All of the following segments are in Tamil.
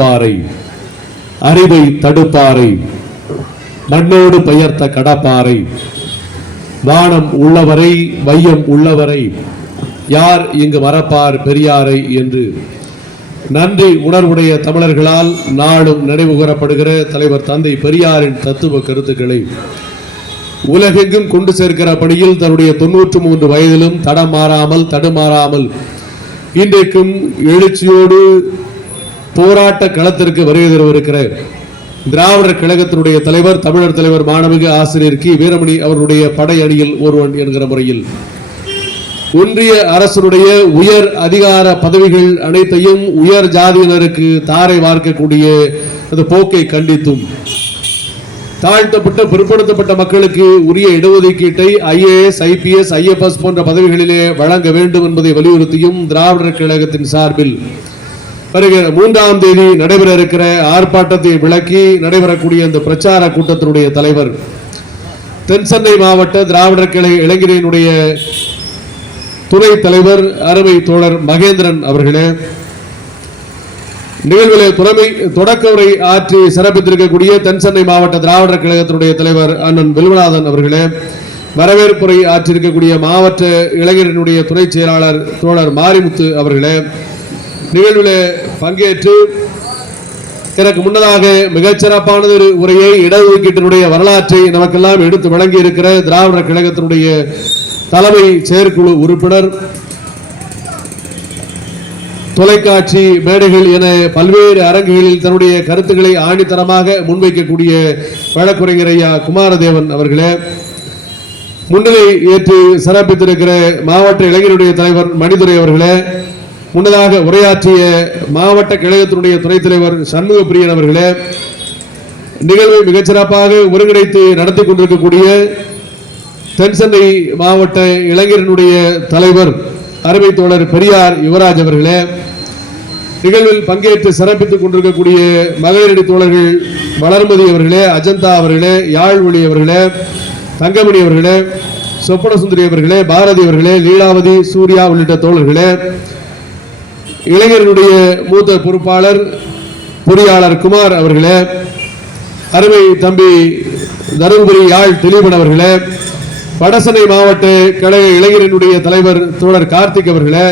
பாறை அறிவை தடுப்பாறை மண்ணோடு பெயர்த்த கடப்பாறை வானம் உள்ளவரை வையம் உள்ளவரை யார் இங்கு மறப்பார் பெரியாரை என்று நன்றி உணர்வுடைய தமிழர்களால் நாளும் நினைவு கூறப்படுகிற தலைவர் தந்தை பெரியாரின் தத்துவ கருத்துக்களை உலகெங்கும் கொண்டு சேர்க்கிற பணியில் தன்னுடைய 93 வயதிலும் தடுமாறாமல் இன்றைக்கும் எழுச்சியோடு போராட்ட களத்திற்கு வருகை தரவிருக்கிற திராவிடர் கழகத்தினுடைய தலைவர் தமிழர் தலைவர் மாண்புமிகு ஆசிரியர் கி வீரமணி அவருடைய படை அணியில் ஒருவன் என்கிற முறையில் ஒன்றிய அரசுடைய உயர் அதிகார பதவிகள் அனைத்தையும் உயர் ஜாதியினருக்கு தாரை வார்க்கக்கூடிய அந்த போக்கை கண்டித்தும் தாழ்த்தப்பட்ட பிற்படுத்தப்பட்ட மக்களுக்கு உரிய இடஒதுக்கீட்டை IAS IPS IFS போன்ற பதவிகளிலே வழங்க வேண்டும் என்பதை வலியுறுத்தியும் திராவிடர் கழகத்தின் சார்பில் வருகிற 3ஆம் தேதி நடைபெற இருக்கிற ஆர்ப்பாட்டத்தை விளக்கி நடைபெறக்கூடிய இந்த பிரச்சார கூட்டத்தினுடைய தலைவர் தென்சென்னை மாவட்ட திராவிடர் கழக இளைஞரினுடைய துணை தலைவர் அருமை தோழர் மகேந்திரன் அவர்களே, நிகழ்விலே தொடக்க உரை ஆற்றி சிறப்பித்திருக்கக்கூடிய தென்சென்னை மாவட்ட திராவிடர் கழகத்தினுடைய தலைவர் அண்ணன் வில்வநாதன் அவர்களே, வரவேற்புரை ஆற்றியிருக்கக்கூடிய மாவட்ட இளைஞரினுடைய துணை செயலாளர் தோழர் மாரிமுத்து அவர்களே, நிகழ்விலே பங்கேற்று எனக்கு முன்னதாக மிகச்சிறப்பானது உரையை இடஒதுக்கீட்டினுடைய வரலாற்றை நமக்கெல்லாம் எடுத்து வழங்கி இருக்கிற திராவிடர் கழகத்தினுடைய தலைமை செயற்குழு உறுப்பினர், தொலைக்காட்சி மேடைகள் என பல்வேறு அரங்குகளில் தன்னுடைய கருத்துக்களை ஆணித்தரமாக முன்வைக்கக்கூடிய வழக்குரைஞர் ஐயா குமாரதேவன் அவர்களே, முன்னிலை ஏற்று சிறப்பித்திருக்கிற மாவட்ட இளைஞருடைய தலைவர் மணிதுரை அவர்களே, முன்னதாக உரையாற்றிய மாவட்ட கழகத்தினுடைய துணைத் தலைவர் சண்முக பிரியன் அவர்களே, நிகழ்வை மிகச்சிறப்பாக ஒருங்கிணைத்து நடத்தி கொண்டிருக்கக்கூடிய தென்சென்னை மாவட்ட இளைஞரினுடைய தலைவர் அருமை தோழர் பெரியார் யுவராஜ் அவர்களே, நிகழ்வில் பங்கேற்று சிறப்பித்துக் கொண்டிருக்கக்கூடிய மகளிரணி தோழர்கள் வளர்மதி அவர்களே, அஜந்தா அவர்களே, யாழ்மொழி அவர்களே, தங்கமணி அவர்களே, சொப்பனசுந்தரி அவர்களே, பாரதி அவர்களே, லீலாவதி, சூர்யா உள்ளிட்ட தோழர்களே, இளைஞர்களுடைய மூத்த பொறுப்பாளர் பொறியாளர் குமார் அவர்களே, அருமை தம்பி தருமபுரி யாழ் திலீபன் அவர்களே, வடசென்னை மாவட்ட கழக இளைஞரினுடைய தலைவர் தோழர் கார்த்திக் அவர்களே,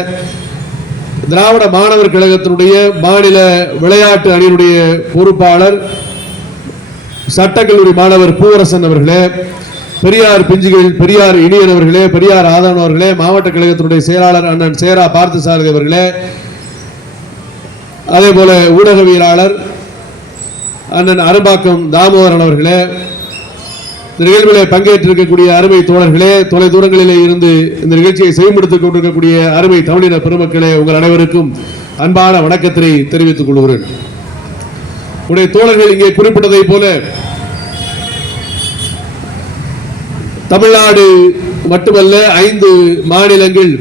திராவிட மாணவர் கழகத்தினுடைய மாநில விளையாட்டு அணியினுடைய பொறுப்பாளர் சட்டக்கல்லூரி மாணவர் பூவரசன் அவர்களே, பெரியார் பிஞ்சுகள் பெரியார் இனியன் அவர்களே, பெரியார் ஆதவன் அவர்களே, மாவட்ட கழகத்தினுடைய செயலாளர் அண்ணன் சேரா பார்த்தசாரதி அவர்களே, அதே போல ஊடகவியலாளர் அண்ணன் அரும்பாக்கம் தாமோதரன் அவர்களே, நிகழ்விலே பங்கேற்றிருக்கக்கூடிய அருமை தோழர்களே, தொலை தூரங்களிலே இருந்து இந்த நிகழ்ச்சியை செயல்படுத்திக் கொண்டிருக்கக்கூடிய அருமை தமிழின பெருமக்களே, உங்கள் அனைவருக்கும் அன்பான வணக்கத்தை தெரிவித்துக் கொள்கிறேன். உடைய தோழர்கள் இங்கே குறிப்பிட்டதை போல தமிழ்நாடு மட்டுமல்ல 5 மாநிலங்கள்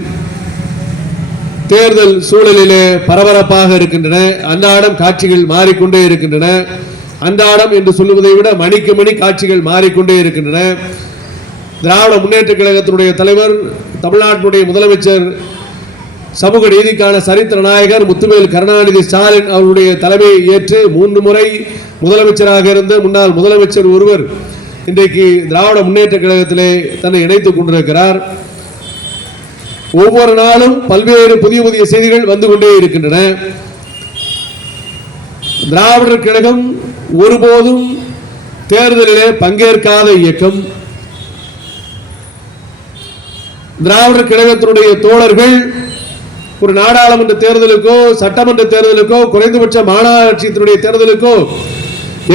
தேர்தல் சூழலிலே பரபரப்பாக இருக்கின்றன. அன்றாடம் காட்சிகள் மாறிக்கொண்டே இருக்கின்றன. அன்றாடம் என்று சொல்லுவதை விட மணிக்கு மணி காட்சிகள் மாறிக்கொண்டே இருக்கின்றன. திராவிட முன்னேற்ற கழகத்தினுடைய தலைவர், தமிழ்நாட்டினுடைய முதலமைச்சர், சமூக நீதிக்கான சரித்திர நாயகர் முத்துவேல் கருணாநிதி ஸ்டாலின் அவருடைய தலைமையை ஏற்று 3 முறை முதலமைச்சராக இருந்த முன்னாள் முதலமைச்சர் ஒருவர் இன்றைக்கு திராவிட முன்னேற்ற கழகத்திலே தன்னை இணைத்துக் கொண்டிருக்கிறார். ஒவ்வொரு நாளும் பல்வேறு புதிய செய்திகள் வந்து கொண்டே இருக்கின்றன. திராவிடர் கழகம் ஒருபோதும் தேர்தலிலே பங்கேற்காத இயக்கம். திராவிடர் கழகத்தினுடைய தோழர்கள் ஒரு நாடாளுமன்ற தேர்தலுக்கோ சட்டமன்ற தேர்தலுக்கோ குறைந்தபட்ச மாநகராட்சியினுடைய தேர்தலுக்கோ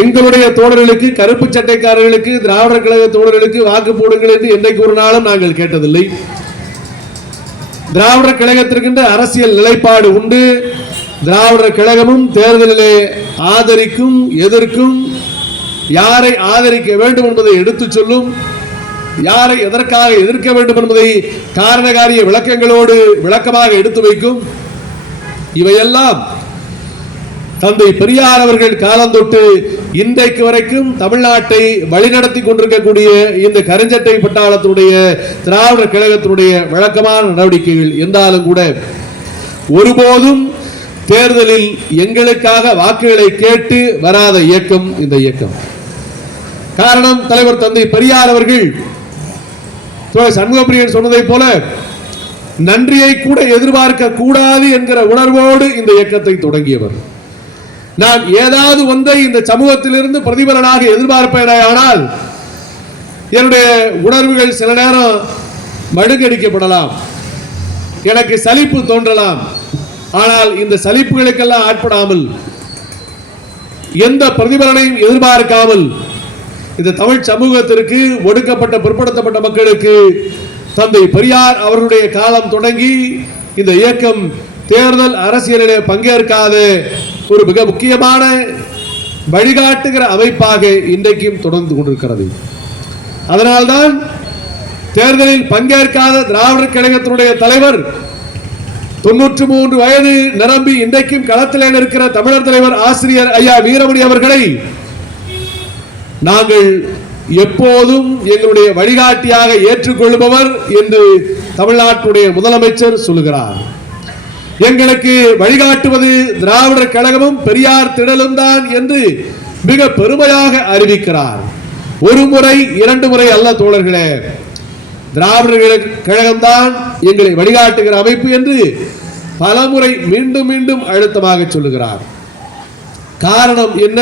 எங்களுடைய தோழர்களுக்கு, கருப்பு சட்டைக்காரர்களுக்கு, திராவிடர் கழக தோழர்களுக்கு வாக்கு போடுங்கள் என்று என்றைக்கு ஒரு நாளும் நாங்கள் கேட்டதில்லை. திராவிடர் கழகத்திற்கின்ற அரசியல் நிலைப்பாடு உண்டு. திராவிடர் கழகமும் தேர்தலிலே ஆதரிக்கும், எதிர்க்கும், யாரை ஆதரிக்க வேண்டும் என்பதை எடுத்துச் சொல்லும், யாரை எதற்காக எதிர்க்க வேண்டும் என்பதை காரணகாரிய விளக்கங்களோடு விளக்கமாக எடுத்து வைக்கும். இவையெல்லாம் தந்தை பெரியார் அவர்கள் காலந்தொட்டு இன்றைக்கு வரைக்கும் தமிழ்நாட்டை வழிநடத்தி கொண்டிருக்கக்கூடிய இந்த கருஞ்சட்டை பட்டாளத்துடைய திராவிடர் கழகத்தினுடைய வழக்கமான நடவடிக்கைகள் என்றாலும் கூட ஒருபோதும் தேர்தலில் எங்களுக்காக வாக்குகளை கேட்டு வராத இயக்கம் இந்த இயக்கம். காரணம், தலைவர் தந்தை பெரியார் அவர்கள் சண்முகப்பிரியன் சொன்னதை போல நன்றியை கூட எதிர்பார்க்க கூடாது என்கிற உணர்வோடு இந்த இயக்கத்தை தொடங்கியவர். நான் ஏதாவது ஒன்றை இந்த சமூகத்திலிருந்து பிரதிபலனாக எதிர்பார்ப்பேனால் என்னுடைய உணர்வுகள் சில நேரம் மழுங்கடிக்கப்படலாம், எனக்கு சலிப்பு தோன்றலாம். ஆனால் இந்த சலிப்புகளுக்கெல்லாம் ஆட்படாமல், எந்த பிரதிபலனையும் எதிர்பார்க்காமல் இந்த தமிழ் சமூகத்திற்கு, ஒடுக்கப்பட்ட பிற்படுத்தப்பட்ட மக்களுக்கு தந்தை பெரியார் அவர்களுடைய காலம் தொடங்கி இந்த இயக்கம் தேர்தல் அரசியலிலே பங்கேற்காத ஒரு மிக முக்கியமான வழிகாட்டுகிற அமைப்பாக இன்றைக்கும் தொடர்ந்து கொண்டிருக்கிறது. அதனால்தான் தேர்தலில் பங்கேற்காத திராவிடர் கழகத்தினுடைய தலைவர் 93 வயது நிரம்பி இன்றைக்கும் களத்திலே இருக்கிற தமிழர் தலைவர் ஆசிரியர் ஐயா வீரமணி அவர்களை நாங்கள் எப்போதும் எங்களுடைய வழிகாட்டியாக ஏற்றுக்கொள்பவர் என்று தமிழ்நாட்டுடைய முதலமைச்சர் சொல்லுகிறார். எங்களுக்கு வழிகாட்டுவது திராவிடர் கழகமும் பெரியார் திடலும் தான் என்று மிக பெருமையாக அறிவிக்கிறார். ஒரு முறை இரண்டு முறை அல்ல தோழர்களே, திராவிடர் கழகம்தான் எங்களை வழிகாட்டுகிற அமைப்பு என்று பலமுறை மீண்டும் மீண்டும் அழுத்தமாக சொல்லுகிறார். காரணம் என்ன?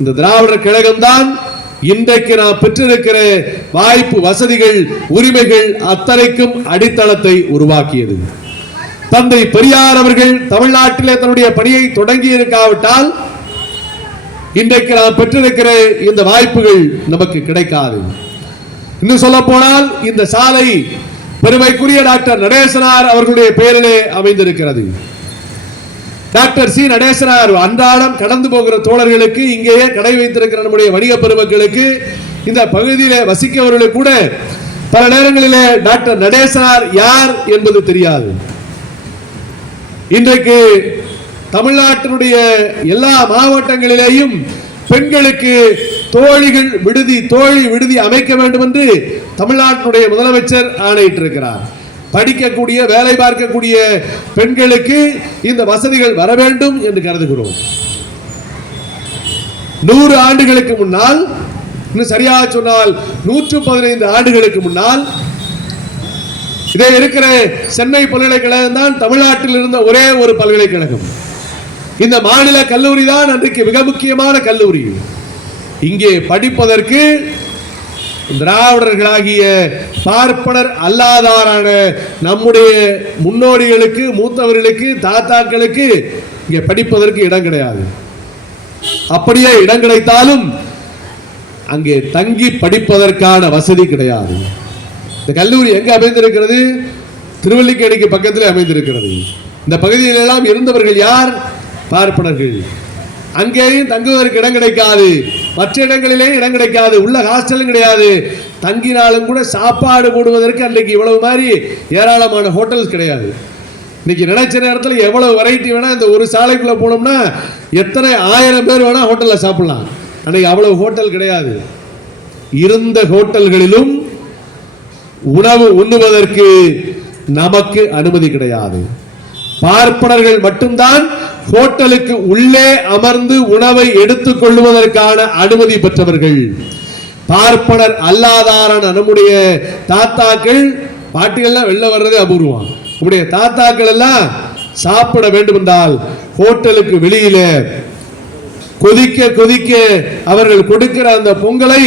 இந்த திராவிடர் கழகம்தான் இன்றைக்கு நாம் பெற்றிருக்கிற வாய்ப்பு, வசதிகள், உரிமைகள் அத்தனைக்கும் அடித்தளத்தை உருவாக்கியது. தந்தை பெரியார் அவர்கள் தமிழ்நாட்டிலே தன்னுடைய பணியை தொடங்கி இருக்காவிட்டால் இன்றைக்கு நாம் பெற்றிருக்கிற இந்த வாய்ப்புகள் நமக்கு கிடைக்காது. இன்னும் சொல்ல போனால் இந்த சாலை பெருமைக்குரிய டாக்டர் நடேசனார் அவர்களுடைய பெயரிலே அமைந்திருக்கிறது. டாக்டர் சி நடேசனார் அன்றாடம் கடந்து போகிற தோழர்களுக்கு, இங்கேயே கடை வைத்திருக்கிற நம்முடைய வணிக பெருமக்களுக்கு, இந்த பகுதியிலே வசிக்கவர்களுக்கு கூட பல நேரங்களிலே டாக்டர் நடேசனார் யார் என்பது தெரியாது. இன்றைக்கு தமிழ்நாட்டினுடைய எல்லா மாவட்டங்களிலேயும் பெண்களுக்கு தோழிகள் விடுதி, தோழி விடுதி அமைக்க வேண்டும் என்று தமிழ்நாட்டினுடைய முதலமைச்சர் ஆணையிட்டிருக்கிறார். படிக்கக்கூடிய, வேலை பார்க்கக்கூடிய பெண்களுக்கு இந்த வசதிகள் வர வேண்டும் என்று கருதுகிறோம். 100 ஆண்டுகளுக்கு முன்னால், இன்னும் சரியாக சொன்னால் 115 ஆண்டுகளுக்கு முன்னால் இதே இருக்கிற சென்னை பல்கலைக்கழகம் தான் தமிழ்நாட்டில் இருந்த ஒரே ஒரு பல்கலைக்கழகம். இந்த மாநில கல்லூரி தான் அன்றைக்கு மிக முக்கியமான கல்லூரி. இங்கே படிப்பதற்கு திராவிடர்களாகிய பார்ப்பனர் அல்லாதாரான நம்முடைய முன்னோடிகளுக்கு, மூத்தவர்களுக்கு, தாத்தாக்களுக்கு இங்கே படிப்பதற்கு இடம் கிடையாது. அப்படியே இடம் கிடைத்தாலும் அங்கே தங்கி படிப்பதற்கான வசதி கிடையாது. இந்த கல்லூரி எங்க அமைந்திருக்கிறது? திருவல்லிக்கேணிக்கு பக்கத்தில் அமைந்திருக்கிறது. இந்த பகுதியில் எல்லாம் இருந்தவர்கள் யார்? பார்ப்பனர்கள். அங்கேயும் தங்குவதற்கு இடம் கிடைக்காது, மற்ற இடங்களிலே இடம் கிடைக்காது, உள்ள ஹாஸ்டலும் கிடையாது. தங்கினாலும் கூட சாப்பாடு போடுவதற்கு அன்றைக்கு இவ்வளவு மாதிரி ஏராளமான ஹோட்டல்ஸ் கிடையாது. இன்னைக்கு நினைச்ச நேரத்தில் எவ்வளவு வெரைட்டி வேணா, இந்த ஒரு சாலைக்குள்ள போனோம்னா எத்தனை 1000 பேர் வேணா ஹோட்டல்ல சாப்பிடலாம். அன்னைக்கு அவ்வளவு ஹோட்டல் கிடையாது. இருந்த ஹோட்டல்களிலும் உணவு உண்ணுவதற்கு நமக்கு அனுமதி கிடையாது. பார்ப்பனர்கள் மட்டும்தான் ஹோட்டலுக்கு உள்ளே அமர்ந்து உணவை எடுத்துக் கொள்வதற்கான அனுமதி பெற்றவர்கள். பார்ப்பனர் அல்லாதாரான நம்முடைய தாத்தாக்கள், பாட்டிகள்லாம் வெளில வர்றதே அபூர்வம். நம்முடைய தாத்தாக்கள் எல்லாம் சாப்பிட வேண்டும் என்றால் ஹோட்டலுக்கு வெளியில கொதிக்க கொதிக்க அவர்கள் கொடுக்கிற அந்த பொங்கலை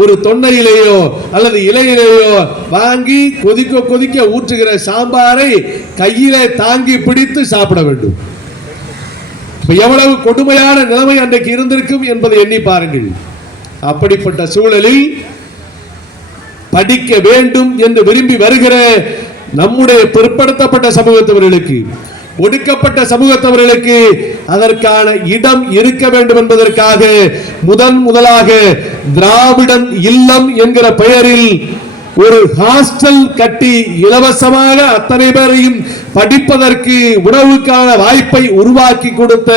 ஒரு தொன்னையிலேயோ அல்லது இலையிலேயோ வாங்கி கொதிக்க கொதிக்க ஊற்றுகிற சாம்பாரை கையிலே தாங்கி பிடித்து சாப்பிட வேண்டும். எவ்வளவு கொடுமையான நிலைமை அன்றைக்கு இருந்திருக்கும் என்பதை எண்ணி பாருங்கள். அப்படிப்பட்ட சூழலில் படிக்க வேண்டும் என்று விரும்பி வருகிற நம்முடைய பிற்படுத்தப்பட்ட சமூகத்தவர்களுக்கு, ஒடுக்கப்பட்ட சமூகத்தவர்களுக்கு அதற்கான இடம் இருக்க வேண்டும் என்பதற்காக முதலாக திராவிடன் இல்லம் என்கிற பெயரில் ஒரு ஹாஸ்டல் கட்டி இலவசமாக அத்தனை பேரையும் படிப்பதற்கு உணவுக்கான வாய்ப்பை உருவாக்கி கொடுத்த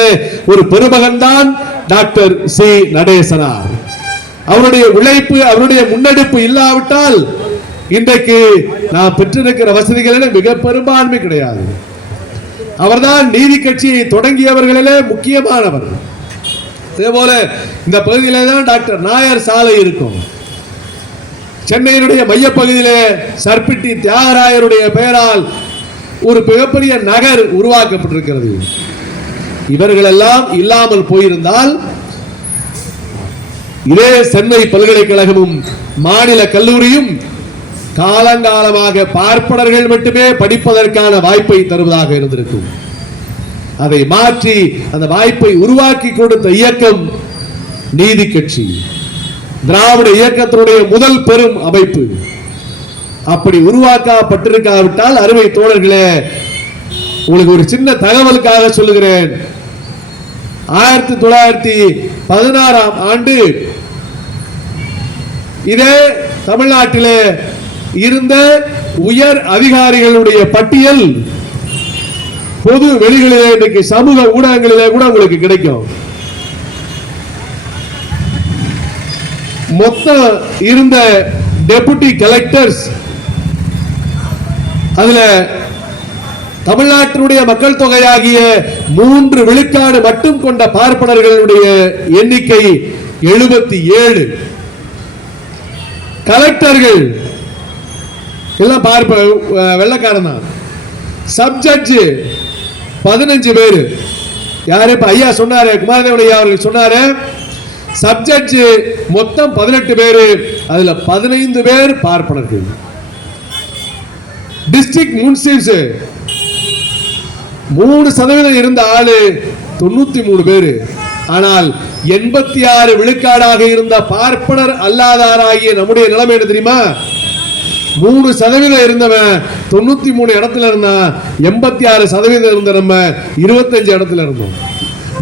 ஒரு பெருமகன் தான் டாக்டர் சி நடேசனார். அவருடைய உழைப்பு, அவருடைய முன்னெடுப்பு இல்லாவிட்டால் இன்றைக்கு நாம் பெற்றிருக்கிற வசதிகளில் மிக பெரும்பான்மை கிடையாது. அவர்தான் நீதி கட்சியை தொடங்கியவர்களிலே முக்கியமானவர். அதே போல இந்த பகுதியிலே தான் டாக்டர் நாயர் சாலை இருக்கும். சென்னையினுடைய மையப்பகுதியிலே சர்பிட்டி தியாகராயருடைய பெயரால் ஒரு மிகப்பெரிய நகர் உருவாக்கப்பட்டிருக்கிறது. இவர்கள் எல்லாம் இல்லாமல் போயிருந்தால் இதே சென்னை பல்கலைக்கழகமும் மாநில கல்லூரியும் காலங்காலமாக பார்ப்பனர்கள் மட்டுமே படிப்பதற்கான வாய்ப்பை தருவதாக இருந்திருக்கும். அதை மாற்றி அந்த வாய்ப்பை உருவாக்கி கொடுத்த இயக்கம் நீதி கட்சி, திராவிட இயக்கத்தினுடைய முதல் பெரும் அமைப்பு. அப்படி உருவாக்கப்பட்டிருக்காவிட்டால், அருமை தோழர்களே, உங்களுக்கு ஒரு சின்ன தகவலுக்காக சொல்லுகிறேன். 1916ஆம் ஆண்டு இதே தமிழ்நாட்டிலே இருந்த உயர் அதிகாரிகளுடைய பட்டியல் பொது வெளிகளிலே, இன்னைக்கு சமூக ஊடகங்களிலே கூட உங்களுக்கு கிடைக்கும். மொத்தம் இருந்த டெபுட்டி கலெக்டர்ஸ், அதுல தமிழ்நாட்டினுடைய மக்கள் தொகையாகிய 3 விழுக்காடு மட்டும் கொண்ட பார்ப்பனர்களுடைய எண்ணிக்கை 77. கலெக்டர்கள் எல்லாம் வெள்ளக்காரன் தான். சப் ஜட்ஜ் 15 பேர். யாரு இப்ப ஐயா சொன்னாரு, குமாரதேவன் ஐயா அவர்கள் சொன்னாரு, சப் ஜட்ஜ் மொத்தம் 18 பேர், அதுல 15 பேர் பார்ப்பனர்கள். டிஸ்ட்ரிக்ட் முன்சிப்ஸ் 3% இருந்த ஆளு 93 பேர். ஆனால் 86 விழுக்காடாக இருந்த பார்ப்பனர் அல்லாதாராகிய நம்முடைய நிலைமை என்ன தெரியுமா? 3% இருந்தவன் 93 இடத்துல இருந்தா, 86% இருந்த நம்ம 25 இடத்துல இருந்தோம்.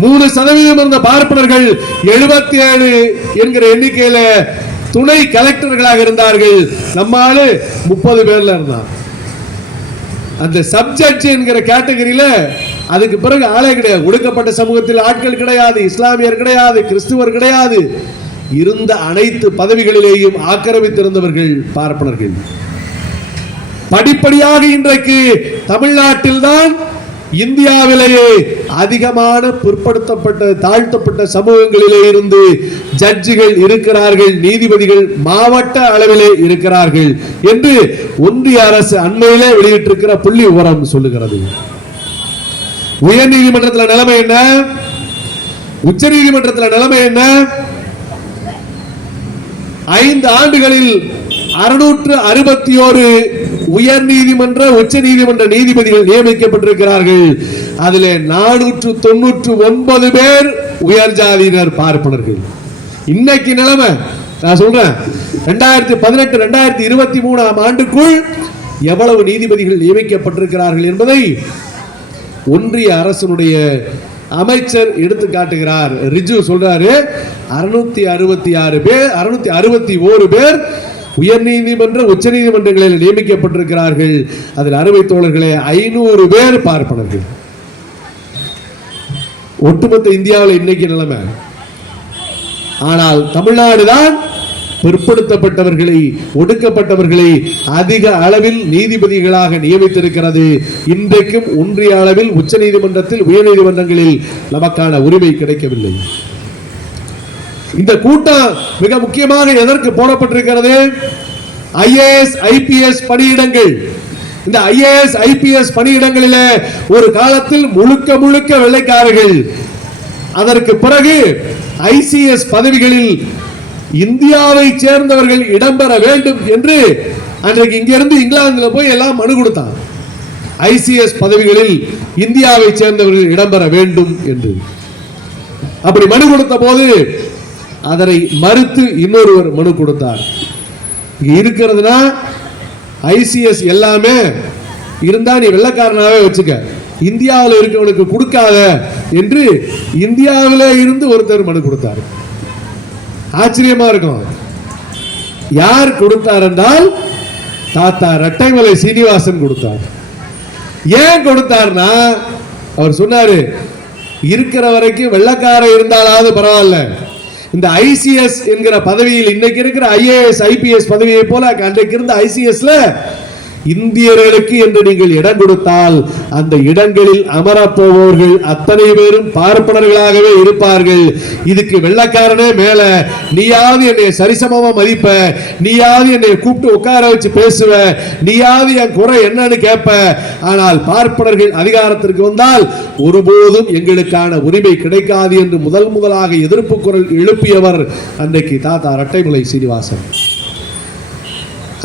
3% இருந்த பார்ப்பனர்கள் 77 என்கிற எண்ணிக்கையில துணை கலெக்டர்களாக இருந்தார்கள். நம்ம ஆளு 30 பேர்ல இருந்தான். அந்த சப்ஜெக்ட் என்கிற கேட்டகரியில அதுக்கு பிறகு ஆளே கிடையாது. ஒடுக்கப்பட்ட சமூகத்தில் ஆட்கள் கிடையாது, இஸ்லாமியர் கிடையாது, கிறிஸ்துவர் கிடையாது. இருந்த அனைத்து பதவிகளிலேயும் ஆக்கிரமித்திருந்தவர்கள் பார்ப்பனர்கள். படிப்படியாக இன்றைக்கு தமிழ்நாட்டில் தான் இந்தியாவிலேயே அதிகமான பிற்படுத்தப்பட்ட தாழ்த்தப்பட்ட சமூகங்களிலே இருந்து ஜட்ஜிகள் இருக்கிறார்கள், நீதிபதிகள் மாவட்ட அளவிலே இருக்கிறார்கள் என்று ஒன்றிய அரசு அண்மையிலே வெளியிட்டிருக்கிற புள்ளி விவரம் சொல்லுகிறது. உயர் நீதிமன்றத்தில் நிலைமை என்ன, உச்ச நீதிமன்றத்தில் நிலைமை என்ன? 5 ஆண்டுகளில் 661 உயர் நீதிமன்ற உச்ச நீதிமன்ற நீதிபதிகள் நியமிக்கப்பட்டிருக்கிறார்கள். அதிலே 499 பேர் உயர் ஜாதியினர் பார்ப்பனர்கள். இன்னைக்கு நிலைமை நான் சொல்றேன், 2018 2023 ஆண்டுக்குள் எவ்வளவு நீதிபதிகள் நியமிக்கப்பட்டிருக்கிறார்கள் என்பதை ஒன்றிய அரசினுடைய அமைச்சர் எடுத்து காட்டுகிறார். ரிஜு சொல்றாரு 666 பேர் 661 பேர் உயர் நீதிமன்ற உச்ச நீதிமன்றங்களில் நியமிக்கப்பட்டிருக்கிறார்கள். அதில் அறுவை தோழர்களே 500 பேர் பார்ப்பனர்கள். ஒட்டுமொத்த இந்தியாவில் இன்னைக்கு நிலைமை. ஆனால் தமிழ்நாடு தான் பிற்படுத்தப்பட்டவர்களை, ஒடுக்கப்பட்டவர்களை அதிக அளவில் நீதிபதிகளாக நியமித்திருக்கிறது. இன்றைக்கும் ஒன்றிய அளவில் உச்ச நீதிமன்றத்தில் உயர் நீதிமன்றங்களில் நமக்கான உரிமை கிடைக்கவில்லை. இந்த கூட்டம் மிக முக்கியமாக எதற்கு போடப்பட்டிருக்கிறது? IAS IPS பணியிடங்கள். இந்த IAS IPS பணியிடங்களிலே ஒரு காலத்தில் முழுக்க முழுக்க வெள்ளைக்காரர்கள், அதற்கு பிறகு ICS பதவிகளில் இந்தியாவை சேர்ந்தவர்கள் இடம்பெற வேண்டும் என்று அன்றைக்கு இங்கிருந்து இங்கிலாந்துல போய் எல்லாம் மனு கொடுத்தான். ICS பதவிகளில் இந்தியாவை சேர்ந்தவர்கள் இடம்பெற வேண்டும் என்று. அப்படி மனு கொடுத்த போது அதனை மறுத்து இன்னொருவர் மனு கொடுத்தார். இங்க இருக்கிறதுனா ICS எல்லாமே இருந்தா நீ வெள்ளக்காரனாவே வச்சுக்க, இந்தியாவில் இருக்கவனுக்கு கொடுக்காத என்று இந்தியாவிலே இருந்து ஒருத்தர் மனு கொடுத்தார். ஆச்சரியமா இருக்கும். யார் கொடுத்தார் என்றால் தாத்தா ரெட்டைமலை சீனிவாசன் கொடுத்தார். ஏன் கொடுத்தார்னா அவர் சொன்னாரு, இருக்கிற வரைக்கும் வெள்ளக்கார இருந்தாலாவது பரவாயில்ல, இந்த ICS என்கிற பதவியில் இன்னைக்கு இருக்கிற IAS IPS பதவியை போல அன்றைக்கு இருந்த ICSல இந்தியர்களுக்கு என்று நீங்கள் இடம் கொடுத்தால் அந்த இடங்களில் அமரப்போவர்கள் அத்தனை பேரும் பார்ப்பனர்களாகவே இருப்பார்கள். இதுக்கு வெள்ளக்காரனே மேல, நீயாவது என்னை சரிசமமா மதிப்ப, நீயாவது என்னை கூப்பிட்டு உட்கார வச்சு பேசுவ, நீயாவது என் குறை என்னன்னு கேட்ப. ஆனால் பார்ப்பனர்கள் அதிகாரத்திற்கு வந்தால் ஒருபோதும் எங்களுக்கான உரிமை கிடைக்காது என்று முதலாக எதிர்ப்பு குரல் எழுப்பியவர் அன்றைக்கு தாத்தா இரட்டைமலை சீனிவாசன்.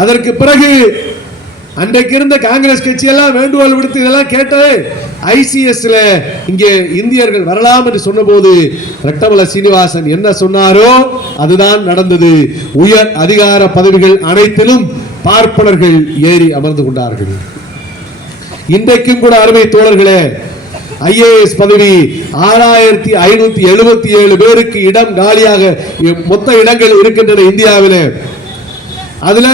அதற்கு பிறகு அன்றைக்கு இருந்த காங்கிரஸ் கட்சி எல்லாம் வேண்டுகோள் விடுத்து இதெல்லாம் கேட்டது. ஐசிஎஸ்ல இங்கே இந்தியர்கள் வரலாம் என்று சொன்னபோது இரட்டைமலை சீனிவாசன் என்ன சொன்னாரோ அதுதான் நடந்தது. உயர் அதிகார பதவிகள் அனைத்திலும் பார்ப்பனர்கள் ஏறி அமர்ந்து கொண்டார்கள். இன்றைக்கும் கூட அருமை தோழர்களே, ஐஏஎஸ் பதவி 6577 பேருக்கு இடம் காலியாக மொத்த இடங்கள் இருக்கின்றன இந்தியாவிலே. அதுல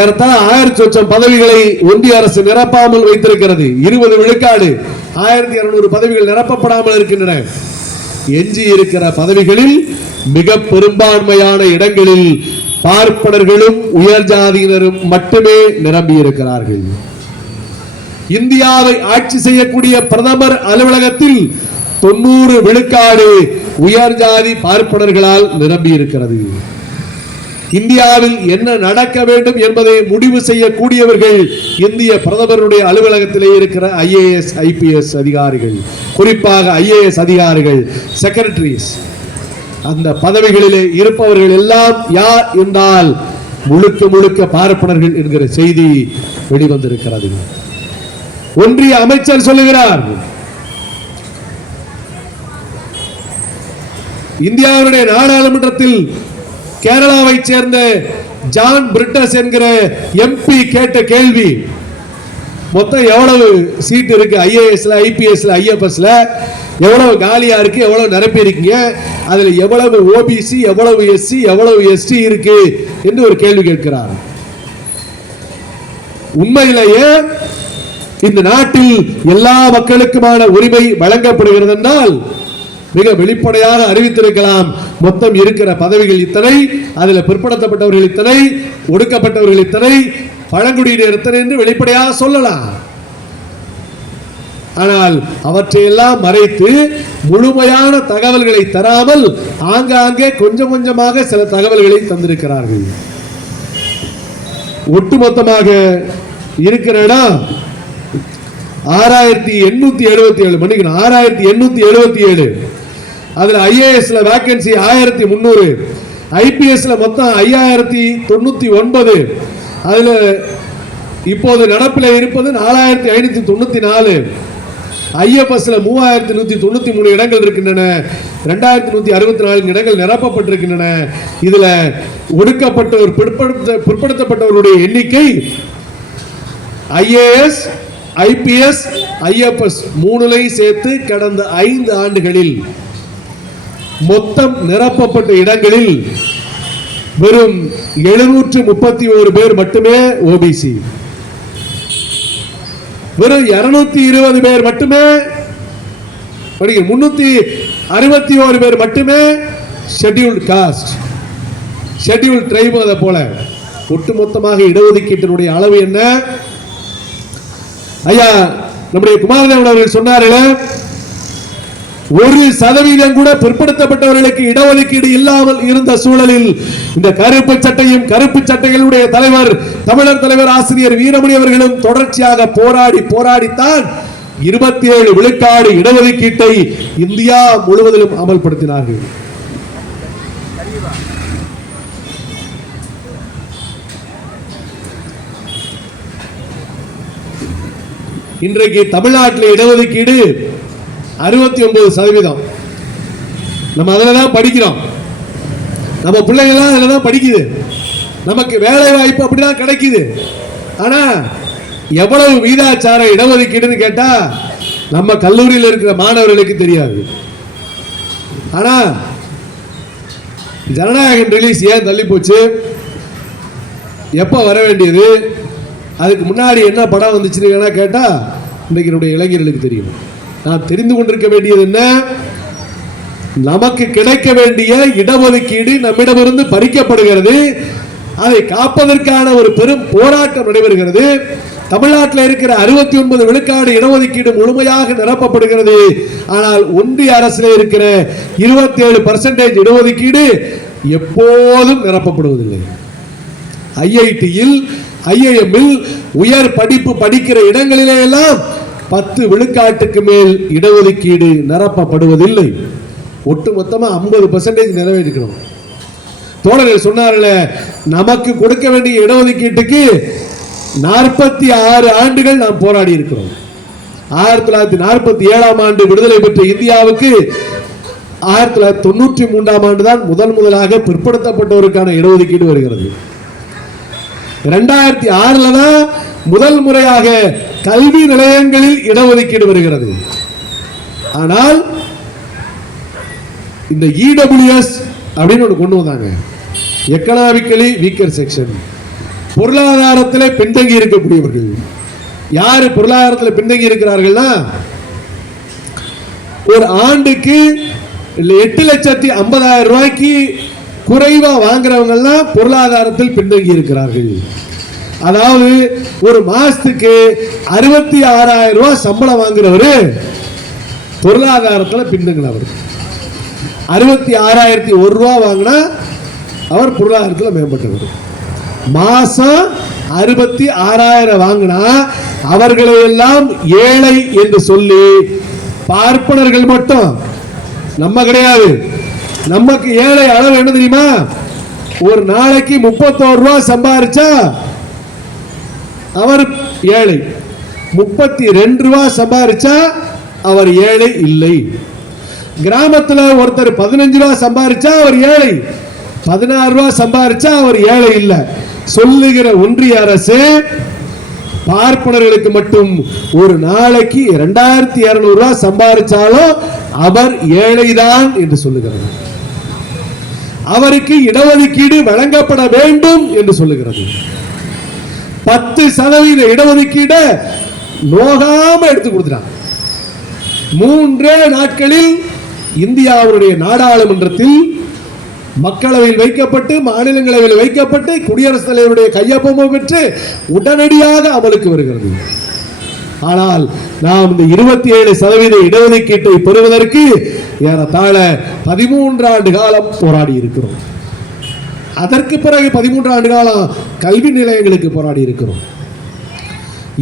ஏறத்தாழ 1000 பதவிகளை ஒன்றிய அரசு நிரப்பாமல் வைத்திருக்கிறது. 20 விழுக்காடு 1200 பதவிகள் நிரப்பப்படாமல் இருக்கின்றன. எஞ்சி இருக்கிற பதவிகளில் மிக பெரும்பான்மையான இடங்களில் பார்ப்பனர்களும் உயர் ஜாதியினரும் மட்டுமே நிரம்பி இருக்கிறார்கள். இந்தியாவை ஆட்சி செய்யக்கூடிய பிரதமர் அலுவலகத்தில் 90 விழுக்காடு உயர் ஜாதி பார்ப்பனர்களால் நிரம்பி இருக்கிறது. இந்தியாவில் என்ன நடக்க வேண்டும் என்பதை முடிவு செய்யக்கூடியவர்கள் இந்திய பிரதமருடைய அலுவலகத்திலே இருக்கிற ஐஏஎஸ் ஐபிஎஸ் அதிகாரிகள், குறிப்பாக ஐஏஎஸ் அதிகாரிகள், செக்ரட்டரிஸ். அந்த பதவிகளிலே இருப்பவர்கள் எல்லாம் யார் என்றால் முழுக்க முழுக்க பார்ப்பனர்கள் என்கிற செய்தி வெளிவந்திருக்கிறது. ஒன்றிய அமைச்சர் சொல்லுகிறார், இந்தியாவுடைய நாடாளுமன்றத்தில் கேரளாவை சேர்ந்த ஜான் பிரிட்டஸ் என்கிற எம்பி கேட்ட கேள்வி, மொத்தம் எவ்வளவு சீட் இருக்கு ஐஏஎஸ்ல, ஐபிஎஸ்ல, ஐஎஃப்எஸ்ல எவ்வளவு காலியா இருக்கு, எவ்வளவு நிரப்பி இருக்கீங்க, அதுல எவ்வளவு ஓபிசி, எவ்வளவு எஸ்சி, எவ்வளவு எஸ்டி இருக்கு என்று ஒரு கேள்வி கேட்கிறார். உண்மையிலேயே இந்த நாட்டில் எல்லா மக்களுக்குமான உரிமை வழங்கப்படுகிறது என்றால் மிக வெளிப்படையாக அறிவித்திருக்கலாம். மொத்தம் இருக்கிற பதவிகள் இத்தனை, அதில் பிற்படுத்தப்பட்டவர்கள் இத்தனை, ஒடுக்கப்பட்டவர்கள் இத்தனை, பழங்குடியினர் இத்தனை என்று வெளிப்படையாக சொல்லலாம். ஆனால் அவற்றையெல்லாம் மறைத்து முழுமையான தகவல்களை தராமல் ஆங்காங்கே கொஞ்சம் கொஞ்சமாக சில தகவல்களை தந்திருக்கிறார்கள். ஒட்டுமொத்தமாக இருக்கிற இடம் 6877, மன்னிக்கணும் 6877. அதுல ஐஏஎஸ்ல வேகன்சி 1300, ஐபிஎஸ்ல மொத்தம் 5099. அதுல இப்போது நடப்பில் இருப்பது 4594. ஐஎஃப்எஸ்ல 3193 இடங்கள் இருக்கின்றன. 2164 இடங்கள் நிரப்பப்பட்டிருக்கின்றன. இதுல ஒடுக்கப்பட்டவர், பிற்படுத்தப்பட்டவருடைய எண்ணிக்கை ஐஏஎஸ், ஐபிஎஸ், ஐஎஃப்எஸ் மூணுலை சேர்த்து கடந்த 5 ஆண்டுகளில் மொத்தம் நிரப்பப்பட்ட இடங்களில் வெறும் 731 பேர் மட்டுமே ஓபிசி, வெறும் 220 பேர் மட்டுமே, 361 பேர் மட்டுமே ஷெட்யூல்ட் காஸ்ட், ஷெட்யூல்ட் ட்ரைப். அதை போல ஒட்டுமொத்தமாக இடஒதுக்கீட்டினுடைய அளவு என்ன? ஐயா நம்முடைய குமாரதேவன் அவர்கள் சொன்னார்கள், 1% கூட பிற்படுத்தப்பட்டவர்களுக்கு இடஒதுக்கீடு இல்லாமல் இருந்த சூழலில் இந்த கருப்பு சட்டையும் கருப்பு சட்டைகளுடைய தலைவர், தமிழர் தலைவர் ஆசிரியர் வீரமணி அவர்களும் தொடர்ச்சியாக போராடித்தான் 27 விழுக்காடு இடஒதுக்கீட்டை இந்தியா முழுவதிலும் அமல்படுத்தினார்கள். இன்றைக்கு தமிழ்நாட்டில் இடஒதுக்கீடு 69%. நம்ம அதில் தான் படிக்கிறோம், நம்ம பிள்ளைங்கள்லாம் அதில் தான் படிக்குது, நமக்கு வேலை வாய்ப்பு அப்படிதான் கிடைக்குது. ஆனா எவ்வளவு வீதாச்சார இடஒதுக்கீடுன்னு கேட்டா நம்ம கல்லூரியில் இருக்கிற மாணவர்களுக்கு தெரியாது. ஆனா ஜனநாயகன் ரிலீஸ் ஏன் தள்ளி போச்சு, எப்ப வர வேண்டியது, அதுக்கு முன்னாடி என்ன படம் வந்துச்சுன்னு கேட்டா இன்றைக்கு என்னுடைய இளைஞர்களுக்கு தெரியும். நாம் தெரிந்து கொண்டிருக்க வேண்டியது என்ன, நமக்கு கிடைக்க வேண்டிய இடஒதுக்கீடு நம்மிடமிருந்து பறிக்கப்படுகிறது. அதை காப்பதற்கான ஒரு பெரும் போராட்டம் நடைபெறுகிறது. தமிழ்நாட்டில் இருக்கிற 69 விழுக்காடு இடஒதுக்கீடு முழுமையாக நிரப்பப்படுகிறது. ஆனால் ஒன்றிய அரசில் இருக்கிற 27% இடஒதுக்கீடு எப்போதும் நிரப்பப்படுவதில்லை. ஐஐடியில், ஐஐஎம்மில் உயர் படிப்பு படிக்கிற இடங்களிலே எல்லாம் 10 விழுக்காட்டுக்கு மேல் இடஒதுக்கீடு நிரப்பப்படுவதில்லை. ஒட்டுமொத்தமா 50% நிறைவேற்றிக்கணும். தோழர்கள் சொன்னார்கள், நமக்கு கொடுக்க வேண்டிய இடஒதுக்கீட்டுக்கு 46 ஆண்டுகள் நாம் போராடி இருக்கிறோம். 1947 ஆண்டு விடுதலை பெற்ற இந்தியாவுக்கு 1993 ஆண்டு தான் முதலாக பிற்படுத்தப்பட்டோருக்கான இடஒதுக்கீடு வருகிறது. 2006 தான் முதல் முறையாக கல்வி நிலையங்களில் இடஒதுக்கீடு வருகிறது. ஆனால் இந்த இடபிள்யூஎஸ் அப்படின்னு ஒன்று கொண்டு வந்தாங்க, எக்கனாமிக்கலி வீக்கர் செக்ஷன், பொருளாதாரத்தில் பின்தங்கி இருக்கக்கூடியவர்கள். யாரு பொருளாதாரத்தில் பின்தங்கி இருக்கிறார்கள்னா, ஒரு ஆண்டுக்கு 8,50,000 ரூபாய்க்கு குறைவா வாங்குறவங்க எல்லாம் பொருளாதாரத்தில் பின்தங்கி இருக்கிறார்கள். அதாவது ஒரு மாசத்துக்கு 66,000 ரூபாய் சம்பளம் வாங்குறவரு பொருளாதாரத்தில் பின்தங்கினவர். 66,001 ரூபாய் வாங்கினா அவர் பொருளாதாரத்தில் மேம்பட்டவர். மாசம் 66,000 வாங்கினா அவர்களை எல்லாம் ஏழை என்று சொல்லி, பார்ப்பனர்கள் மட்டும், நம்ம கிடையாது, நமக்கு ஏழை அளவு என்ன தெரியுமா? ஒரு நாளைக்கு 31 ரூபாய் சம்பாதிச்சா அவர் ஏழை, 32 ரூபாய் சம்பாதிச்சா அவர் ஏழை இல்லை. கிராமத்தில் ஒருத்தர் 15 ரூபாய் சம்பாதிச்சா அவர் ஏழை, 16 ரூபாய் சம்பாதிச்சா அவர் ஏழை இல்லை சொல்லுகிற ஒன்றிய அரசு பார்ப்பனர்களுக்கு மட்டும் ஒரு நாளைக்கு 2,200 ரூபாய் சம்பாதிச்சாலும் அவர் ஏழைதான் என்று சொல்லுகிறது. அவருக்கு இடஒதுக்கீடு வழங்கப்பட வேண்டும் என்று சொல்லுகிறது. 10% இடஒதுக்கீடு நோகாம எடுத்து கொடுத்தார். 3 நாட்களில் இந்தியாவுடைய நாடாளுமன்றத்தில், மக்களவையில் வைக்கப்பட்டு, மாநிலங்களவையில் வைக்கப்பட்டு, குடியரசுத் தலைவருடைய கையொப்பமும் பெற்று உடனடியாக அமலுக்கு வருகிறது. ஆனால் நாம் இந்த 27% இடஒதுக்கீட்டை பெறுவதற்கு ஏறத்தாழ 13 ஆண்டு காலம் போராடி இருக்கிறோம். அதற்கு பிறகு 13 ஆண்டு காலம் கல்வி நிலையங்களுக்கு போராடி இருக்கிறோம்.